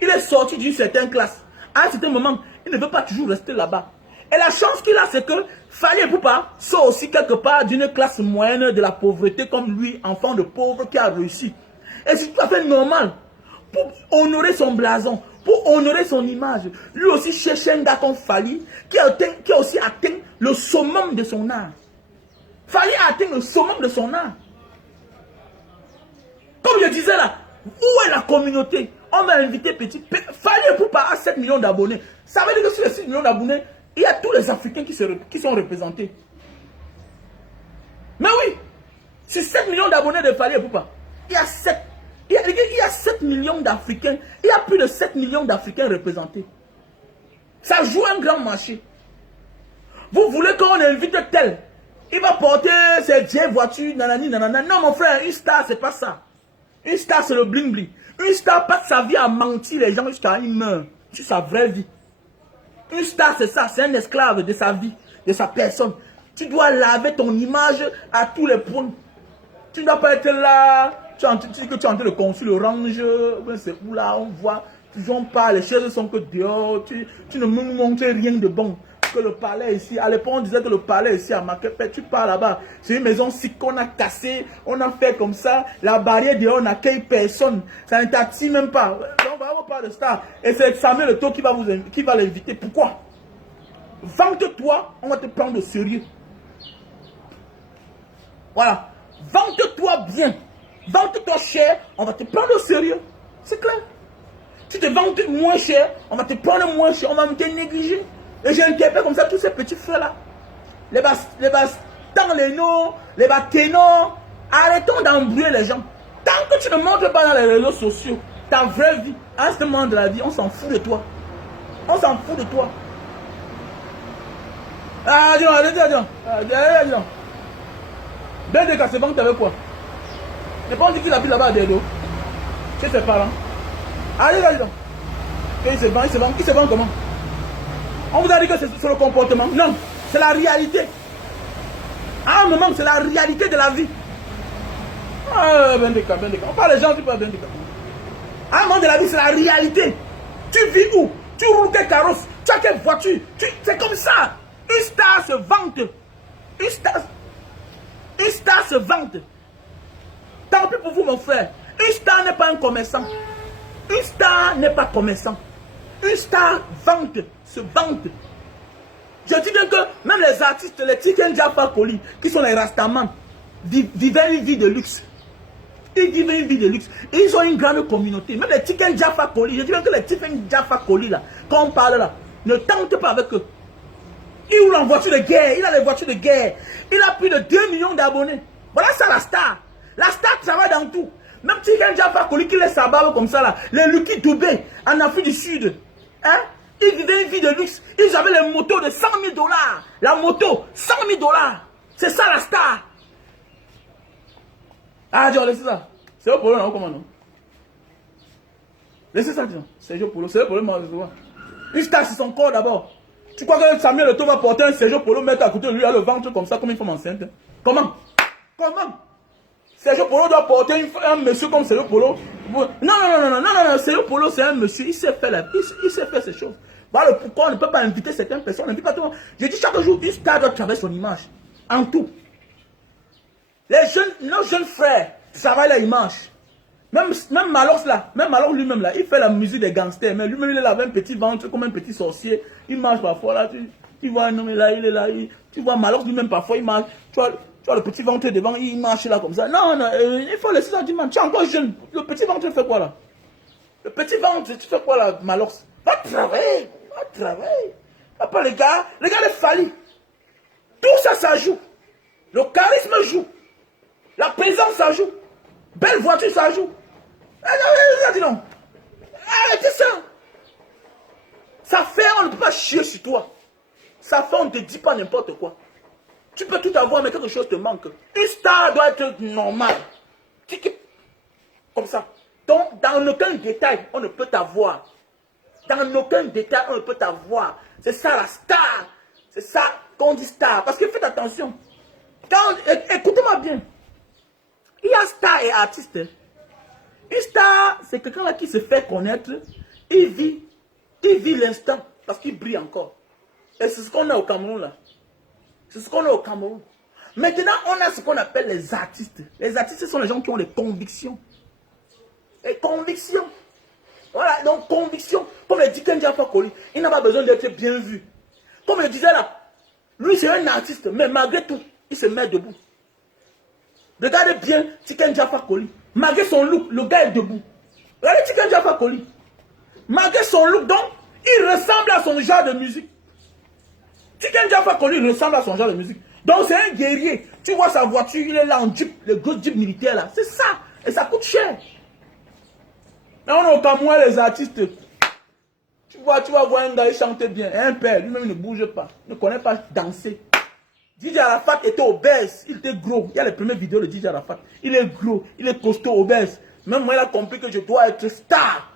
il est sorti d'une certaine classe. À un certain moment, il ne veut pas toujours rester là-bas. Et la chance qu'il a, c'est que Fally et Poupa sont aussi quelque part d'une classe moyenne de la pauvreté, comme lui, enfant de pauvre qui a réussi. Et c'est tout à fait normal. Pour honorer son blason, pour honorer son image. Lui aussi cherche un gars comme Fally qui a aussi atteint le summum de son art. Fally a atteint le summum de son art. Comme je disais là, où est la communauté? On m'a invité petit. Fally et Poupa a 7 millions d'abonnés. Ça veut dire que sur les 6 millions d'abonnés, il y a tous les Africains qui sont représentés. Mais oui, sur 7 millions d'abonnés de Fally et Poupa, il y a 7 millions d'Africains. Il y a plus de 7 millions d'Africains représentés. Ça joue un grand marché. Vous voulez qu'on invite tel? Il va porter ses vieilles voitures, nanani, nanana. Non, mon frère, une star, c'est pas ça. Une star, c'est le bling-bling. Une star passe sa vie à mentir les gens jusqu'à il meurt. C'est sa vraie vie. Une star, c'est ça. C'est un esclave de sa vie, de sa personne. Tu dois laver ton image à tous les points. Tu ne dois pas être là. Tu dis que tu es en train de construire le range. C'est où là, on voit. Toujours pas. Les chaises sont que dehors. Tu ne me montres rien de bon. Que le palais ici, à l'époque on disait que le palais ici à Maquepet, tu pars là-bas, c'est une maison si qu'on a cassé, on a fait comme ça, la barrière dehors n'accueille personne, ça ne t'attire même pas. Donc, vous parle de star. Et c'est Samuel Eto'o qui va l'inviter. Pourquoi? Vante-toi, on va te prendre au sérieux. Voilà. Vante-toi bien. Vante-toi cher, on va te prendre au sérieux. C'est clair. Si tu te vantes moins cher, on va te prendre moins cher, on va te négliger. Et j'interpelle comme ça tous ces petits frères-là. Les bastants, les noms, les ténors. Arrêtons d'embrouiller les gens. Tant que tu ne montres pas dans les réseaux sociaux ta vraie vie, à ce moment de la vie, on s'en fout de toi. On s'en fout de toi. Ah, dis-donc, dis-donc. BDK se vante avec quoi? Ne pas on dit qu'il habite là-bas à Dedo. Chez ses parents. Allez, là, dis-donc. Il se vend comment? On vous a dit que c'est le comportement. Non, c'est la réalité. À un moment, c'est la réalité de la vie. Ah, BDK. On parle des gens, tu parles BDK. À un moment de la vie, c'est la réalité. Tu vis où? Tu roules quel carrosse? Tu as quelle voiture? C'est comme ça. Une star se vante. Une star se vante. Tant pis pour vous, mon frère. Une star n'est pas un commerçant. Une star n'est pas commerçant. Une star se vante. Je dis bien que même les artistes, les Tiken Jah Fakoly, qui sont les Rastaman, vivaient une vie de luxe. Ils vivaient une vie de luxe. Ils ont une grande communauté. Même les Tiken Jah Fakoly, je dis bien que les Tiken Jah Fakoly, là, quand on parle là, ne tente pas avec eux. Il roule en voiture de guerre. Il a les voitures de guerre. Il a plus de 2 millions d'abonnés. Voilà ça la star. La star travaille dans tout. Même Tiken Jah Fakoly qui laisse sa barbe comme ça là. Les Lucky Dubé en Afrique du Sud. Hein? Ils vivaient une vie de luxe. Ils avaient les motos de 100 000 $. La moto, 100 000 $. C'est ça la star. Ah, Dieu, laissez ça. C'est le problème, non? Comment non? Laissez ça, disons. C'est le problème. C'est le problème, moi. Une star, c'est son corps d'abord. Tu crois que Samuel Eto'o va porter un Sergio Polo, mettre à côté de lui, à le ventre comme ça, comme une femme enceinte? Comment? Sergio Polo doit porter un monsieur comme Sergio Polo. Non. Sergio Polo, c'est un monsieur, il sait faire ces choses. Voilà pourquoi on ne peut pas inviter certaines personnes. On n'invite pas tout le monde. Je dis chaque jour, une star doit travailler son image. En tout. Nos jeunes frères travaillent leur image. Même Malox là, même Malox lui-même là, il fait la musique des gangsters, mais lui-même il a un petit ventre comme un petit sorcier. Il marche parfois là, tu vois un homme là, il est là, tu vois Malox lui-même parfois il marche, tu vois le petit ventre devant, il marche là comme ça. Non, il faut laisser ça du man. Tu es encore jeune, le petit ventre tu fais quoi là? Le petit ventre, tu fais quoi là, Malox? Va travailler. Après les gars les Fally. Tout ça, ça joue. Le charisme joue. La présence, ça joue. Belle voiture, ça joue. Dis non. Arrêtez ça. Ça fait, on ne peut pas chier sur toi. Ça fait, on ne te dit pas n'importe quoi. Tu peux tout avoir, mais quelque chose te manque. Une star doit être normale. Comme ça. Donc, dans aucun détail, on ne peut t'avoir. Dans aucun détail, on ne peut t'avoir. C'est ça la star. C'est ça qu'on dit star. Parce que faites attention. Écoutez-moi bien. Il y a star et artiste. Une star, c'est quelqu'un là qui se fait connaître. Il vit l'instant parce qu'il brille encore. Et c'est ce qu'on a au Cameroun là. C'est ce qu'on a au Cameroun. Maintenant, on a ce qu'on appelle les artistes. Les artistes, ce sont les gens qui ont des convictions. Les convictions. Voilà, donc conviction. Comme le dit Tiken Jah Fakoly, il n'a pas besoin d'être bien vu. Comme je disais là, lui c'est un artiste, mais malgré tout, il se met debout. Regardez bien Tiken Jah Fakoly. Malgré son look, le gars est debout. Regardez Tiken Jah Fakoly. Malgré son look, donc, il ressemble à son genre de musique. Tiken Jah Fakoly ressemble à son genre de musique. Donc c'est un guerrier. Tu vois sa voiture, il est là en jeep, le gros jeep militaire là. C'est ça. Et ça coûte cher. Là, on est au Cameroun, les artistes. Tu vas voir un gars, il chante bien. Un père, lui-même, il ne bouge pas. Il ne connaît pas danser. DJ Arafat était obèse. Il était gros. Il y a les premières vidéos de DJ Arafat. Il est gros. Il est costaud, obèse. Même moi, il a compris que je dois être star.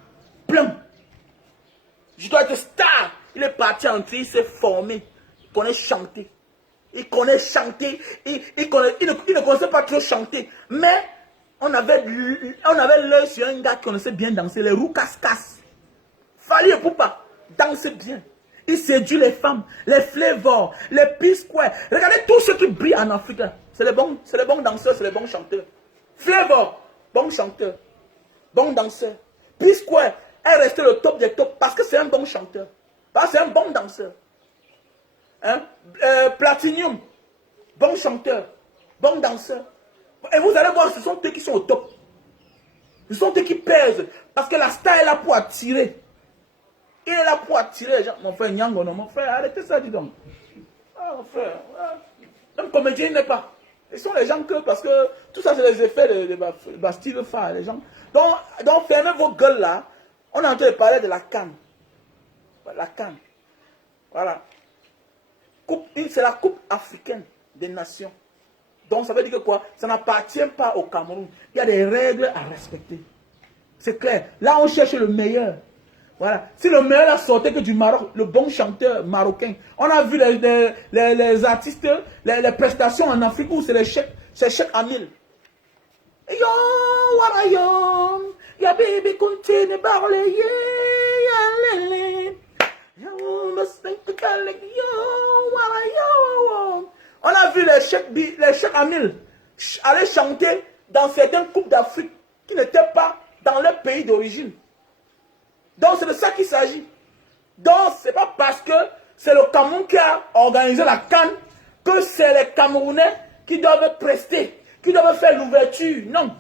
Plein. Je dois être star. Il est parti entrer, il s'est formé. Il connaît chanter. Il ne connaissait pas trop chanter. Mais on avait l'œil sur un gars qui connaissait bien danser. Les roues casse-casse. Fally Ipupa dansait bien. Il séduit les femmes, les flavors, les P-Square. Regardez tous ceux qui brillent en Afrique. C'est les bons danseurs, c'est les bons chanteurs. Flavor, bon chanteur, bon danseur. P-Square, est resté le top des tops parce que c'est un bon chanteur. Parce que c'est un bon danseur. Hein? Platinum, bon chanteur, bon danseur. Et vous allez voir, ce sont eux qui sont au top. Ce sont eux qui pèsent. Parce que la star est là pour attirer. Il est là pour attirer les gens. Mon frère Nyango, non, mon frère, arrêtez ça, dis donc. Ah, mon frère, un comédien, il n'est pas. Ils sont les gens que, parce que tout ça, c'est les effets de Bastille Phare, les gens. Donc, fermez vos gueules là. On est en train de parler de la canne. La canne. Voilà. C'est la coupe africaine des nations. Donc, ça veut dire que quoi? Ça n'appartient pas au Cameroun. Il y a des règles à respecter. C'est clair. Là, on cherche le meilleur. Voilà. Si le meilleur a sorti que du Maroc, le bon chanteur marocain. On a vu les artistes, les prestations en Afrique où c'est les chèques à 1000. Yo, what yo, ya baby continue parler, yeah, lele. Yo, what yo. On a vu les chèques à 1000 aller chanter dans certaines coupes d'Afrique qui n'étaient pas dans leur pays d'origine. Donc c'est de ça qu'il s'agit. Donc c'est pas parce que c'est le Cameroun qui a organisé la CAN que c'est les Camerounais qui doivent prester, qui doivent faire l'ouverture. Non.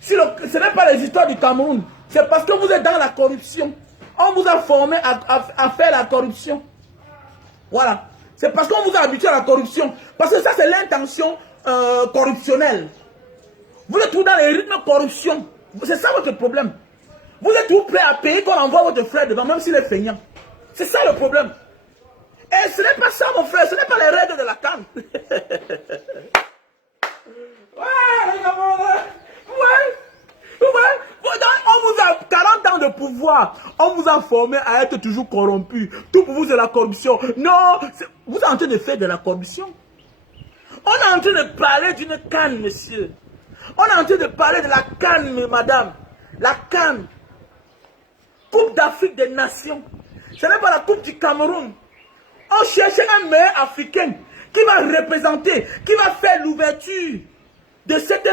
Ce n'est pas les histoires du Cameroun. C'est parce que vous êtes dans la corruption. On vous a formé à faire la corruption. Voilà. C'est parce qu'on vous a habitué à la corruption. Parce que ça c'est l'intention corruptionnelle. Vous êtes tous dans les rythmes de corruption. C'est ça votre problème. Vous êtes tout prêt à payer qu'on envoie votre frère devant, même s'il est feignant. C'est ça le problème. Et ce n'est pas ça, mon frère. Ce n'est pas les règles de la CAN. On vous a 40 ans de pouvoir. On vous a formé à être toujours corrompu. Tout pour vous, c'est la corruption. Non, vous êtes en train de faire de la corruption. On est en train de parler d'une CAN, monsieur. On est en train de parler de la CAN, madame. La CAN. Coupe d'Afrique des Nations. Ce n'est pas la Coupe du Cameroun. On cherche un meilleur Africain qui va représenter, qui va faire l'ouverture de cette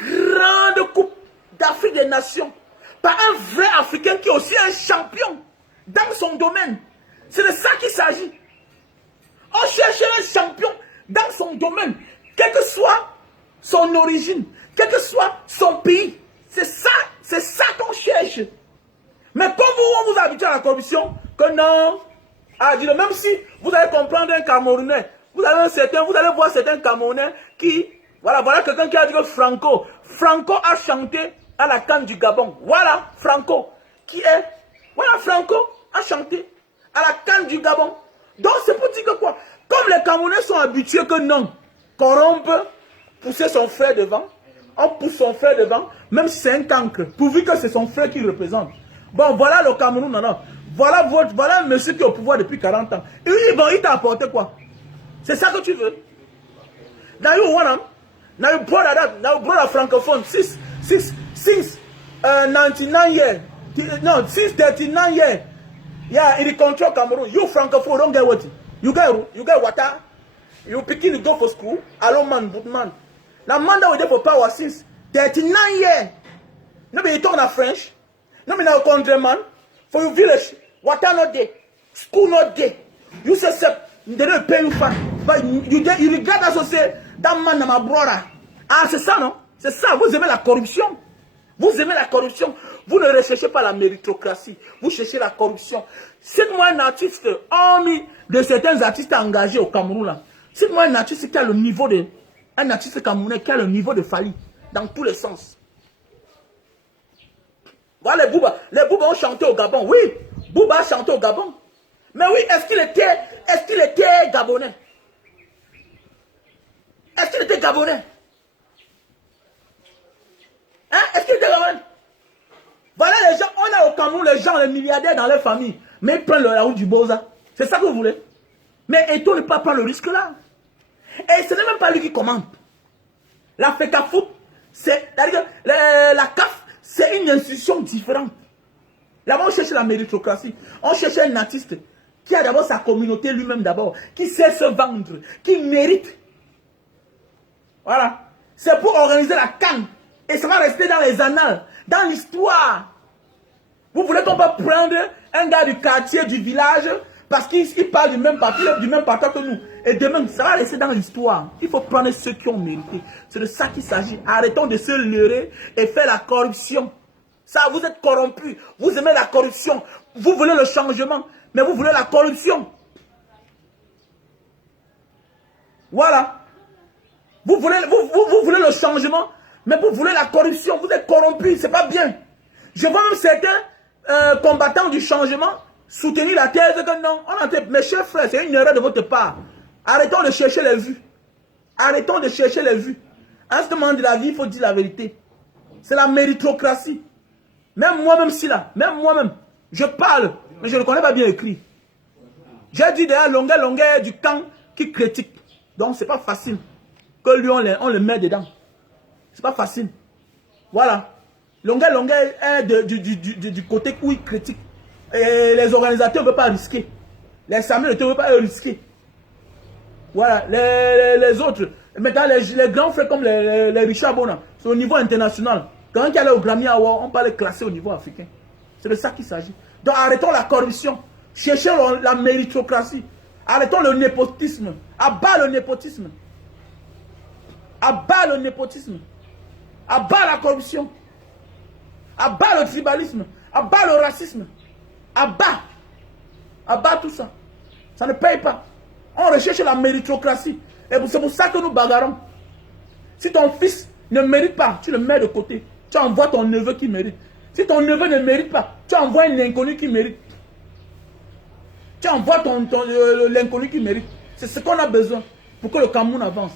grande Coupe d'Afrique des Nations. Par un vrai Africain qui est aussi un champion dans son domaine. C'est de ça qu'il s'agit. On cherche un champion dans son domaine, quelle que soit son origine, quel que soit son pays. C'est ça qu'on cherche. Mais comme on vous a habitué à la corruption, que non, même si vous allez comprendre un Camerounais, vous allez voir certains Camerounais qui, voilà quelqu'un qui a dit que Franco a chanté à la CAN du Gabon. Voilà, Franco a chanté à la CAN du Gabon. Donc c'est pour dire que quoi, comme les Camerounais sont habitués que non, qu'on peut pousser son frère devant, on pousse son frère devant, même si c'est un cancre, pourvu que c'est son frère qui représente. Bon, voilà le Cameroun, non. Voilà un monsieur qui est au pouvoir depuis 40 ans. Il t'a apporté quoi? C'est ça que tu veux? Now you want him? Now you brought a francophone since 99 years. No, since 39 years. Yeah, in the control Cameroon. You francophone don't get what? You get water. You picking to go for school. Hello man, good man. Now man that we there for power since 39 years. Nobody talk na French. No me now countryman for your village. Water not there, school not there. You say they don't pay you for, but you regret that to say that man na my brother. Ah c'est ça non? C'est ça. Vous aimez la corruption. Vous aimez la corruption. Vous ne recherchez pas la méritocratie. Vous cherchez la corruption. Cite-moi un artiste, hormis de certains artistes engagés au Cameroun là. Cite-moi un artiste qui a le niveau de, un artiste camerounais qui a le niveau de Fali dans tous les sens. Voilà les Bouba ont chanté au Gabon. Oui, Bouba a chanté au Gabon. Mais oui, est-ce qu'il était gabonais? Est-ce qu'il était gabonais? Hein? Est-ce qu'il était gabonais? Voilà les gens, on a au Cameroun les gens, les milliardaires dans leur famille. Mais ils prennent la route du Boza. C'est ça que vous voulez? Mais Eto'o ne peut pas prendre le risque là. Et ce n'est même pas lui qui commande. La FECAFOOT, la CAF, c'est une institution différente. Là-bas, on cherche la méritocratie. On cherche un artiste qui a d'abord sa communauté lui-même d'abord, qui sait se vendre, qui mérite. Voilà. C'est pour organiser la CAN. Et ça va rester dans les annales, dans l'histoire. Vous voulez qu'on va prendre un gars du quartier, du village, parce qu'il parle du même parti que nous. Et demain, ça va laisser dans l'histoire. Il faut prendre ceux qui ont mérité. C'est de ça qu'il s'agit. Arrêtons de se leurrer et faire la corruption. Ça, vous êtes corrompus. Vous aimez la corruption. Vous voulez le changement, mais vous voulez la corruption. Voilà. Vous voulez le changement, mais vous voulez la corruption. Vous êtes corrompus. C'est pas bien. Je vois même certains combattants du changement soutenir la thèse que non. Mes chers frères, c'est une erreur de votre part. Arrêtons de chercher les vues. Arrêtons de chercher les vues. En ce moment de la vie, il faut dire la vérité. C'est la méritocratie. Même moi-même, même moi-même, je parle, mais je ne connais pas bien écrit. J'ai dit d'ailleurs longueur du camp qui critique. Donc, c'est pas facile que lui, on le met dedans. C'est pas facile. Voilà. Longueur est du côté où il critique. Et les organisateurs ne veulent pas risquer. Les Samuel ne veulent pas risquer. Voilà. Les autres. Maintenant, les grands frères comme les Richard Bona, c'est au niveau international. Quand il y a au Grammy Award, on parle classé au niveau africain. C'est de ça qu'il s'agit. Donc arrêtons la corruption. Cherchons la méritocratie. Arrêtons le népotisme. Abat le népotisme. Abat le népotisme. Abat la corruption. Abat le tribalisme. Abat le racisme. Abat. Abat tout ça. Ça ne paye pas. On recherche la méritocratie. Et c'est pour ça que nous bagarrons. Si ton fils ne mérite pas, tu le mets de côté. Tu envoies ton neveu qui mérite. Si ton neveu ne mérite pas, tu envoies un inconnu qui mérite. Tu envoies l'inconnu qui mérite. C'est ce qu'on a besoin pour que le Cameroun avance.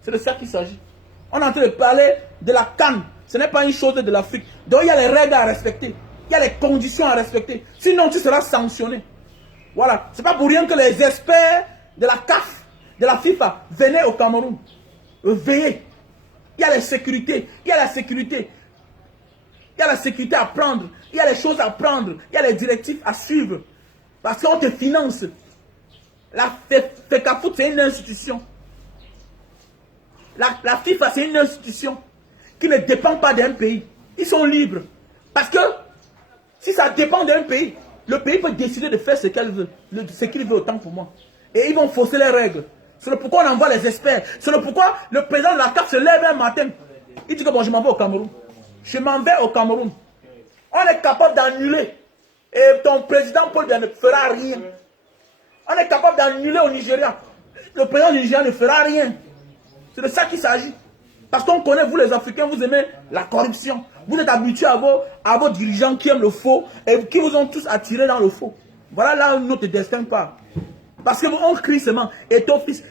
C'est de ça qu'il s'agit. On est en train de parler de la CAN. Ce n'est pas une chose de l'Afrique. Donc il y a les règles à respecter. Il y a les conditions à respecter. Sinon tu seras sanctionné. Voilà. Ce n'est pas pour rien que les experts de la CAF, de la FIFA, venaient au Cameroun. Veillez. Il y a les sécurités. Il y a la sécurité. Il y a la sécurité à prendre. Il y a les choses à prendre. Il y a les directives à suivre. Parce qu'on te finance. La FECAFOOT, c'est une institution. La FIFA, c'est une institution qui ne dépend pas d'un pays. Ils sont libres. Parce que si ça dépend d'un pays, le pays peut décider de faire ce qu'il veut. Ce qu'il veut autant pour moi. Et ils vont fausser les règles. C'est pourquoi on envoie les experts. C'est pourquoi le président de la CAF se lève un matin. Il dit que bon, je m'en vais au Cameroun. Je m'en vais au Cameroun. On est capable d'annuler. Et ton président Paul Biya ne fera rien. On est capable d'annuler au Nigeria. Le président du Nigeria ne fera rien. C'est de ça qu'il s'agit. Parce qu'on connaît, vous les Africains, vous aimez la corruption. Vous êtes habitués à vos dirigeants qui aiment le faux et qui vous ont tous attirés dans le faux. Voilà là où notre destin part. Parce qu'on crie seulement, et ton fils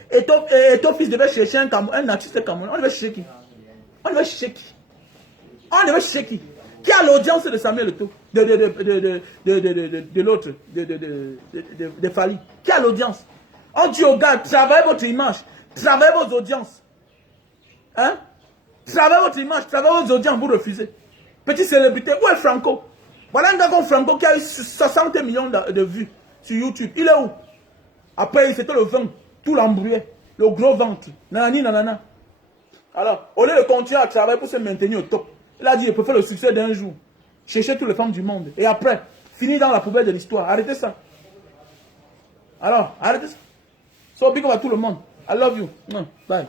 devait chercher un artiste camerounais. On devait chercher qui? On devait chercher qui? On devait chercher qui? Qui a l'audience de Samuel Eto'o? De l'autre, de Fally? Qui a l'audience? On dit aux gars, travaillez votre image, travaillez vos audiences. Hein? Travaillez votre image, travaillez vos audiences, vous refusez. Petite célébrité, où est Franco? Voilà un gars comme Franco qui a eu 60 millions de vues sur YouTube. Il est où? Après, c'était le vin, tout l'embrouillé, le gros ventre, nanani, nanana. Alors, au lieu de continuer à travailler pour se maintenir au top, il a dit, je peux faire le succès d'un jour, chercher toutes les femmes du monde, et après, finir dans la poubelle de l'histoire. Arrêtez ça. Alors, arrêtez ça. So big up à tout le monde. I love you. Bye.